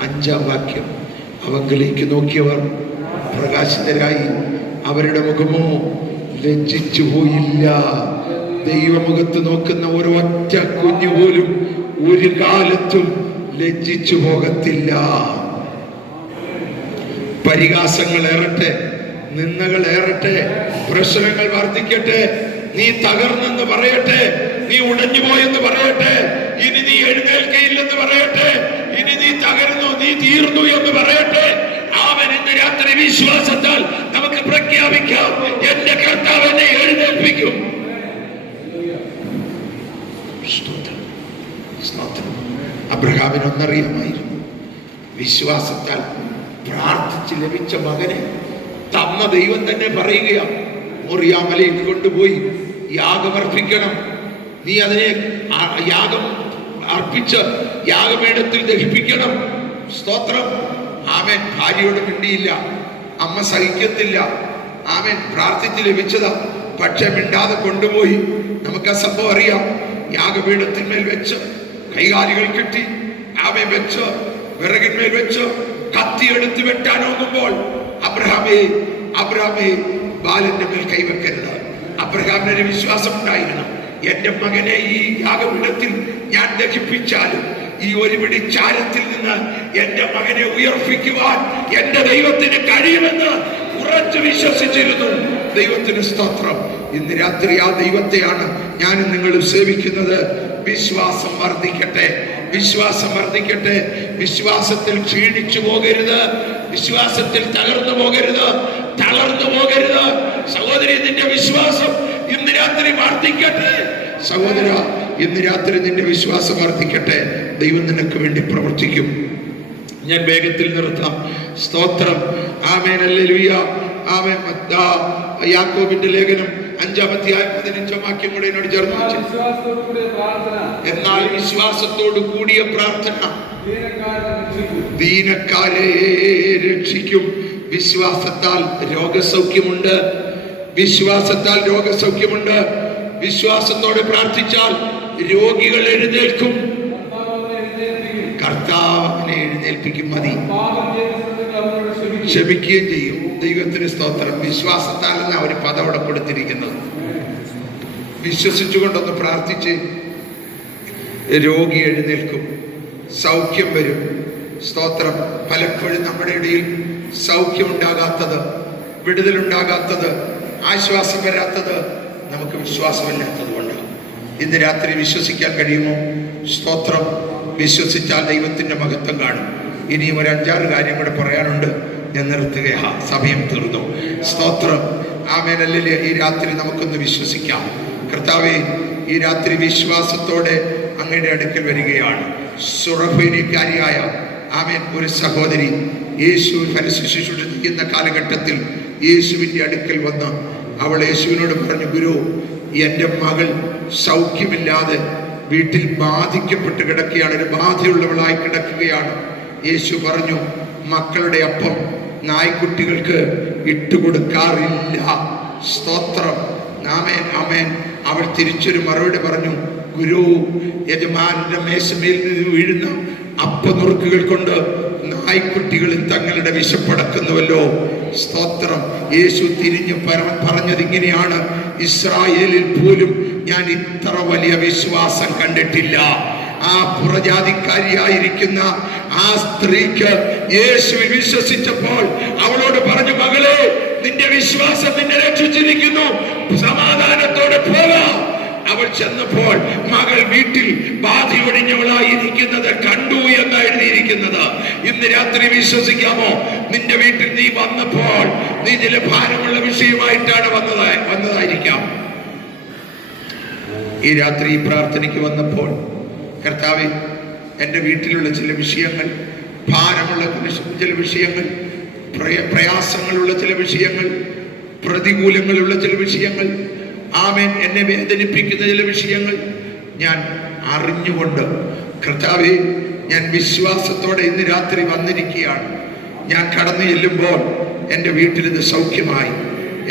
5-ാം വാക്യം. അവങ്കിലേക്ക് നോക്കിയവർ പ്രകാശിതരായി, അവരുടെ മുഖമോ ലജ്ജിച്ചു പോയില്ല. ദൈവമുഖത്ത് നോക്കുന്ന ഒരൊറ്റ കുഞ്ഞു പോലും ഒരു കാലത്തും ലജ്ജിച്ചു പോകത്തില്ല. പരിഹാസങ്ങൾ ഏറട്ടെ, നിന്ദകൾ ഏറട്ടെ, പ്രശ്നങ്ങൾ വർദ്ധിക്കട്ടെ, നീ തകർന്നെന്ന് പറയട്ടെ, നീ ഉടഞ്ഞു പോയെന്ന് പറയട്ടെ, ഇനി നീ എഴുന്നേൽക്കയില്ലെന്ന് പറയട്ടെ, ഇനി നീ തകർന്നു, നീ തീർന്നു എന്ന് പറയട്ടെ, അവൻ ഇന്ന് രാത്രി വിശ്വാസത്താൽ നമുക്ക് പ്രഖ്യാപിക്കാം, എന്റെ കർത്താവ് എന്നെ എഴുന്നേൽപ്പിക്കും. അബ്രഹാമിന് ഒന്നറിയാമായിരുന്നു, വിശ്വാസത്താൽ പ്രാർത്ഥിച്ച് ലഭിച്ച മകനെ തന്ന ദൈവം തന്നെ പറയുകയാണ്, മോറിയാമലയിൽ കൊണ്ടുപോയി യാഗമർപ്പിക്കണം, നീ അതിനെ യാഗം അർപ്പിച്ച് യാഗപീഠത്തിൽ ദഹിപ്പിക്കണം. സ്തോത്രം. ആമേൻ. ഭാര്യയോട് മിണ്ടിയില്ല, അമ്മ സഹിക്കത്തില്ല. ആമേൻ. പ്രാർത്ഥിച്ച് ലഭിച്ചതാ, പക്ഷെ മിണ്ടാതെ കൊണ്ടുപോയി. നമുക്ക് ആ സംഭവം അറിയാം. യാഗപീഠത്തിന്മേൽ വെച്ച് കൈകാലുകൾ കെട്ടി, ആമേൻ, വെച്ച് വിറകിന്മേൽ വെച്ച് കത്തിയെടുത്ത് വെട്ടാൻ നോക്കുമ്പോൾ അബ്രഹാമേ, അബ്രഹാമേ, ബാലന്റെ മേൽ കൈവെക്കരുത്. അബ്രഹാമിനൊരു വിശ്വാസം ഉണ്ടായിരുന്നു, എന്റെ മകനെ ഈ യാഗപീഠത്തിൽ ഞാൻ ദഹിപ്പിച്ചാലും ഈ ഒരു പിടി ചാരത്തിൽ നിന്ന് എന്റെ മകനെ ഉയർപ്പിക്കുവാൻ എന്റെ ദൈവത്തിന് കഴിയുമെന്ന് ഉറച്ചു വിശ്വസിച്ചിരുന്നു. ദൈവത്തിന് സ്തോത്രം. ഇന്ന് രാത്രി ആ ദൈവത്തെയാണ് ഞാനും നിങ്ങളും സേവിക്കുന്നത്. വിശ്വാസം വർദ്ധിക്കട്ടെ, വിശ്വാസം വർദ്ധിക്കട്ടെ. വിശ്വാസത്തിൽ ക്ഷീണിച്ചു പോകരുത്, വിശ്വാസത്തിൽ തകർന്നു പോകരുത്, തളർന്നു പോകരുത്. സഹോദരി, നിന്റെ വിശ്വാസം ഇന്ന് രാത്രി വർദ്ധിക്കട്ടെ. സഹോദര, ഇന്ന് രാത്രി നിന്റെ വിശ്വാസം വർദ്ധിക്കട്ടെ. ദൈവം നിനക്ക് വേണ്ടി പ്രവർത്തിക്കും. ഞാൻ വേഗത്തിൽ നിർത്താം. സ്തോത്രം. ആമേൻ. ഹല്ലേലൂയ. ആമേൻ. യാക്കോബിന്റെ ലേഖനം 5-ാം വാക്യം കൂടെ എന്നോട് ചേർന്ന് വെച്ചു. എന്നാൽ വിശ്വാസത്തോടു കൂടിയ പ്രാർത്ഥന ദീനക്കാരെ രക്ഷിക്കും. വിശ്വാസത്താൽ രോഗസൗഖ്യമുണ്ട്, വിശ്വാസത്താൽ രോഗസൗഖ്യമുണ്ട്. വിശ്വാസത്തോടെ പ്രാർത്ഥിച്ചാൽ രോഗികൾ എഴുന്നേൽക്കും. കർത്താവ് അവനെ എഴുന്നേൽപ്പിക്കും. മതി, ക്ഷമിക്കുകയും ചെയ്യും. ദൈവത്തിന് സ്തോത്രം. വിശ്വാസത്താലാണ് അവർ പദവിടെ കൊടുത്തിരിക്കുന്നത്. വിശ്വസിച്ചുകൊണ്ടൊന്ന് പ്രാർത്ഥിച്ച് രോഗി എഴുന്നേൽക്കും, സൗഖ്യം വരും. സ്തോത്രം. പലപ്പോഴും നമ്മുടെ ഇടയിൽ സൗഖ്യമുണ്ടാകാത്തത്, വിടുതലുണ്ടാകാത്തത്, ആശ്വാസം വരാത്തത് നമുക്ക് വിശ്വാസമില്ലാത്തത് കൊണ്ട്. ഇന്ന് രാത്രി വിശ്വസിക്കാൻ കഴിയുമോ? സ്തോത്രം. വിശ്വസിച്ചാൽ ദൈവത്തിന്റെ മഹത്വം കാണും. ഇനിയും ഒരു 5-6 കാര്യം കൂടെ പറയാനുണ്ട്. ഞാൻ നിർത്തുകയാ, സമയം തീർന്നു. സ്തോത്രം. ആമേൻ. ഹല്ലേലൂയ. ഈ രാത്രി നമുക്കൊന്ന് വിശ്വസിക്കാം. കർത്താവേ, ഈ രാത്രി വിശ്വാസത്തോടെ അങ്ങയുടെ അടുക്കൽ വരികയാണ്. സുറഫീനിക്കാരിയായ ആമേൻ ഒരു സഹോദരി യേശു ശുശ്രൂഷിക്കുന്ന കാലഘട്ടത്തിൽ യേശുവിൻ്റെ അടുക്കൽ വന്ന് അവൾ യേശുവിനോട് പറഞ്ഞു, ഗുരു, എൻ്റെ മകൾ സൗഖ്യമില്ലാതെ വീട്ടിൽ ബാധിക്കപ്പെട്ട് കിടക്കുകയാണ്, ഒരു ബാധയുള്ളവളായി കിടക്കുകയാണ്. യേശു പറഞ്ഞു, മക്കളുടെ അപ്പം നായ്ക്കുട്ടികൾക്ക് ഇട്ടുകൊടുക്കാറില്ല. സ്തോത്രം. ആമേൻ, ആമേൻ. അവൾ തിരിച്ചൊരു മറുപടി പറഞ്ഞു, ഗുരു, യജമാനന്റെ മേശമേൽ നിന്ന് വീഴുന്ന അപ്പനുറുക്കുകൾ കൊണ്ട് നായ്ക്കുട്ടികളിൽ തങ്ങളുടെ വിശപ്പടക്കുന്നുവല്ലോ. സ്തോത്രം. യേശു തിരിഞ്ഞു പറഞ്ഞത് ഇങ്ങനെയാണ്, ഇസ്രായേലിൽ പോലും ഞാൻ ഇത്ര വലിയ വിശ്വാസം കണ്ടിട്ടില്ല. ആ പുറജാതിക്കാരിയായിരിക്കുന്ന ആ സ്ത്രീക്ക് യേശുവിൽ വിശ്വസിച്ചപ്പോൾ അവളോട് പറഞ്ഞു, മകളെ, നിന്റെ വിശ്വാസം നിന്നെ രക്ഷിച്ചിരിക്കുന്നു, സമാധാനത്തോടെ പോകാം. അവൾ ചെന്നപ്പോൾ മകൾ വീട്ടിൽ ബാധയൊടിഞ്ഞവളായിരിക്കുന്നത് കണ്ടു എന്ന് എഴുതിയിരിക്കുന്നത്. ഇന്ന് രാത്രി വിശ്വസിക്കാമോ? നിന്റെ വീട്ടിൽ നീ വന്നപ്പോൾ നീ ചില ഭാരമുള്ള വിഷയമായിട്ടാണ് വന്നതായിരിക്കാം. ഈ രാത്രി ഈ പ്രാർത്ഥനയ്ക്ക് വന്നപ്പോൾ, കർത്താവേ, എൻ്റെ വീട്ടിലുള്ള ചില വിഷയങ്ങൾ, ഭാരമുള്ള ചില വിഷയങ്ങൾ, പ്രയാസങ്ങളുള്ള ചില വിഷയങ്ങൾ, പ്രതികൂലങ്ങളുള്ള ചില വിഷയങ്ങൾ, ആമേൻ, എന്നെ വേദനിപ്പിക്കുന്ന ചില വിഷയങ്ങൾ ഞാൻ അറിഞ്ഞുകൊണ്ട്, കർത്താവേ, ഞാൻ വിശ്വാസത്തോടെ ഇന്ന് രാത്രി വന്നിരിക്കുകയാണ്. ഞാൻ കടന്നു ചെല്ലുമ്പോൾ എൻ്റെ വീട്ടിലത് സൗഖ്യമായി,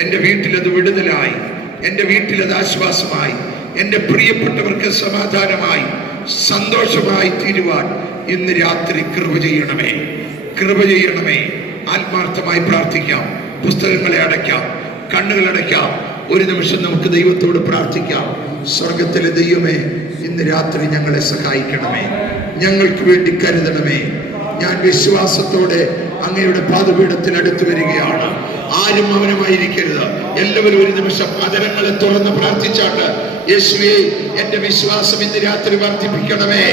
എൻ്റെ വീട്ടിലത് വിടുതലായി, എൻ്റെ വീട്ടിലത് ആശ്വാസമായി, എൻ്റെ പ്രിയപ്പെട്ടവർക്ക് സമാധാനമായി, സന്തോഷമായി തീരുവാൻ ഇന്ന് രാത്രി കൃപ ചെയ്യണമേ, കൃപ ചെയ്യണമേ. ആത്മാർത്ഥമായി പ്രാർത്ഥിക്കാം. പുസ്തകങ്ങളെ അടയ്ക്കാം, കണ്ണുകൾ അടയ്ക്കാം. ഒരു നിമിഷം നമുക്ക് ദൈവത്തോട് പ്രാർത്ഥിക്കാം. സ്വർഗത്തിലെ ദൈവമേ, ഇന്ന് രാത്രി ഞങ്ങളെ സഹായിക്കണമേ, ഞങ്ങൾക്ക് വേണ്ടി കരുതണമേ. ഞാൻ വിശ്വാസത്തോടെ അങ്ങയുടെ പാദപീഠത്തിൽ അടുത്ത് വരികയാണ്. ആരും മൗനമായിരിക്കരുത്. എല്ലാവരും ഒരു നിമിഷം അതരങ്ങളെ തുറന്ന് പ്രാർത്ഥിച്ചാട്ട്, യേശുവേ, എന്റെ വിശ്വാസം ഇന്ന് രാത്രി വർദ്ധിപ്പിക്കണമേ.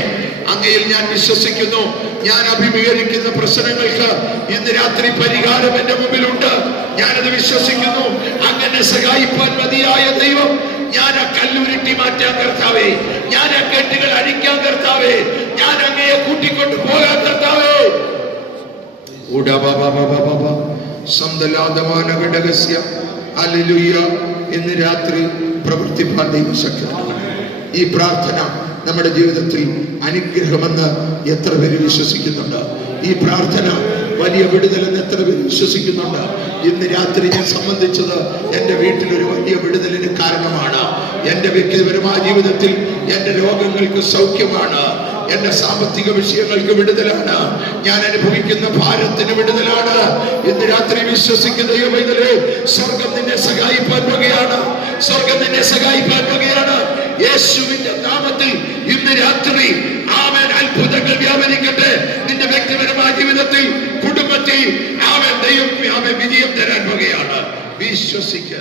അങ്ങയിൽ ഞാൻ വിശ്വസിക്കുന്നു. ഞാൻ അഭിമുഖീകരിക്കുന്ന പ്രശ്നങ്ങൾക്ക് ഇന്ന് രാത്രി പരിഹാരം എന്റെ മുമ്പിലുണ്ട്. ഞാനത് വിശ്വസിക്കുന്നു. അങ്ങനെ സഹായിപ്പാൻ മതിയായ ദൈവം, ഞാൻ ആ കല്ലുരുട്ടി മാറ്റാൻ കർത്താവേ, ഞാൻ ആ കെട്ടുകൾ അഴിക്കാൻ കർത്താവേ, ഞാൻ അങ്ങയെ കൂട്ടിക്കൊണ്ട് പോകാൻ കർത്താവേ. ഇന്ന് രാത്രി പ്രവർത്തിപ്പാൻ ദൈവശക്തി. ഈ പ്രാർത്ഥന നമ്മുടെ ജീവിതത്തിൽ അനുഗ്രഹമെന്ന് എത്ര പേര് വിശ്വസിക്കുന്നുണ്ട്? ഈ പ്രാർത്ഥന വലിയ വിടുതലെന്ന് എത്ര പേര് വിശ്വസിക്കുന്നുണ്ട്? ഇന്ന് രാത്രി ഞാൻ സംബന്ധിച്ചത് എൻ്റെ വീട്ടിലൊരു വലിയ വിടുതലിന് കാരണമാണ്. എൻ്റെ വ്യക്തിപരമായ ജീവിതത്തിൽ എൻ്റെ രോഗങ്ങൾക്ക് സൗഖ്യമാണ്, എന്റെ സാമ്പത്തിക വിഷയങ്ങൾക്ക് വിടുതലാണ്, ഞാൻ അനുഭവിക്കുന്ന ഭാരത്തിന് വിടുതലാണ്. ഇന്ന് രാത്രി വിശ്വസിക്കുന്ന ദൈവമേ, സ്വർഗം നിന്നെ സഹായിപ്പാൻ വകയാണ്, സ്വർഗം നിന്നെ സഹായിപ്പാൻ വകയാണ്. യേശുവിന്റെ നാമത്തിൽ ഇന്ന് രാത്രി ആമേൻ, അത്ഭുതങ്ങൾ വ്യാപരിക്കട്ടെ. നിന്റെ വ്യക്തിപരമായ ജീവിതത്തിൽ, കുടുംബത്തിൽ ആമേൻ, ദൈവം ആമേൻ വിജയം തരാൻ വകയാണ്. വിശ്വസിക്കുക.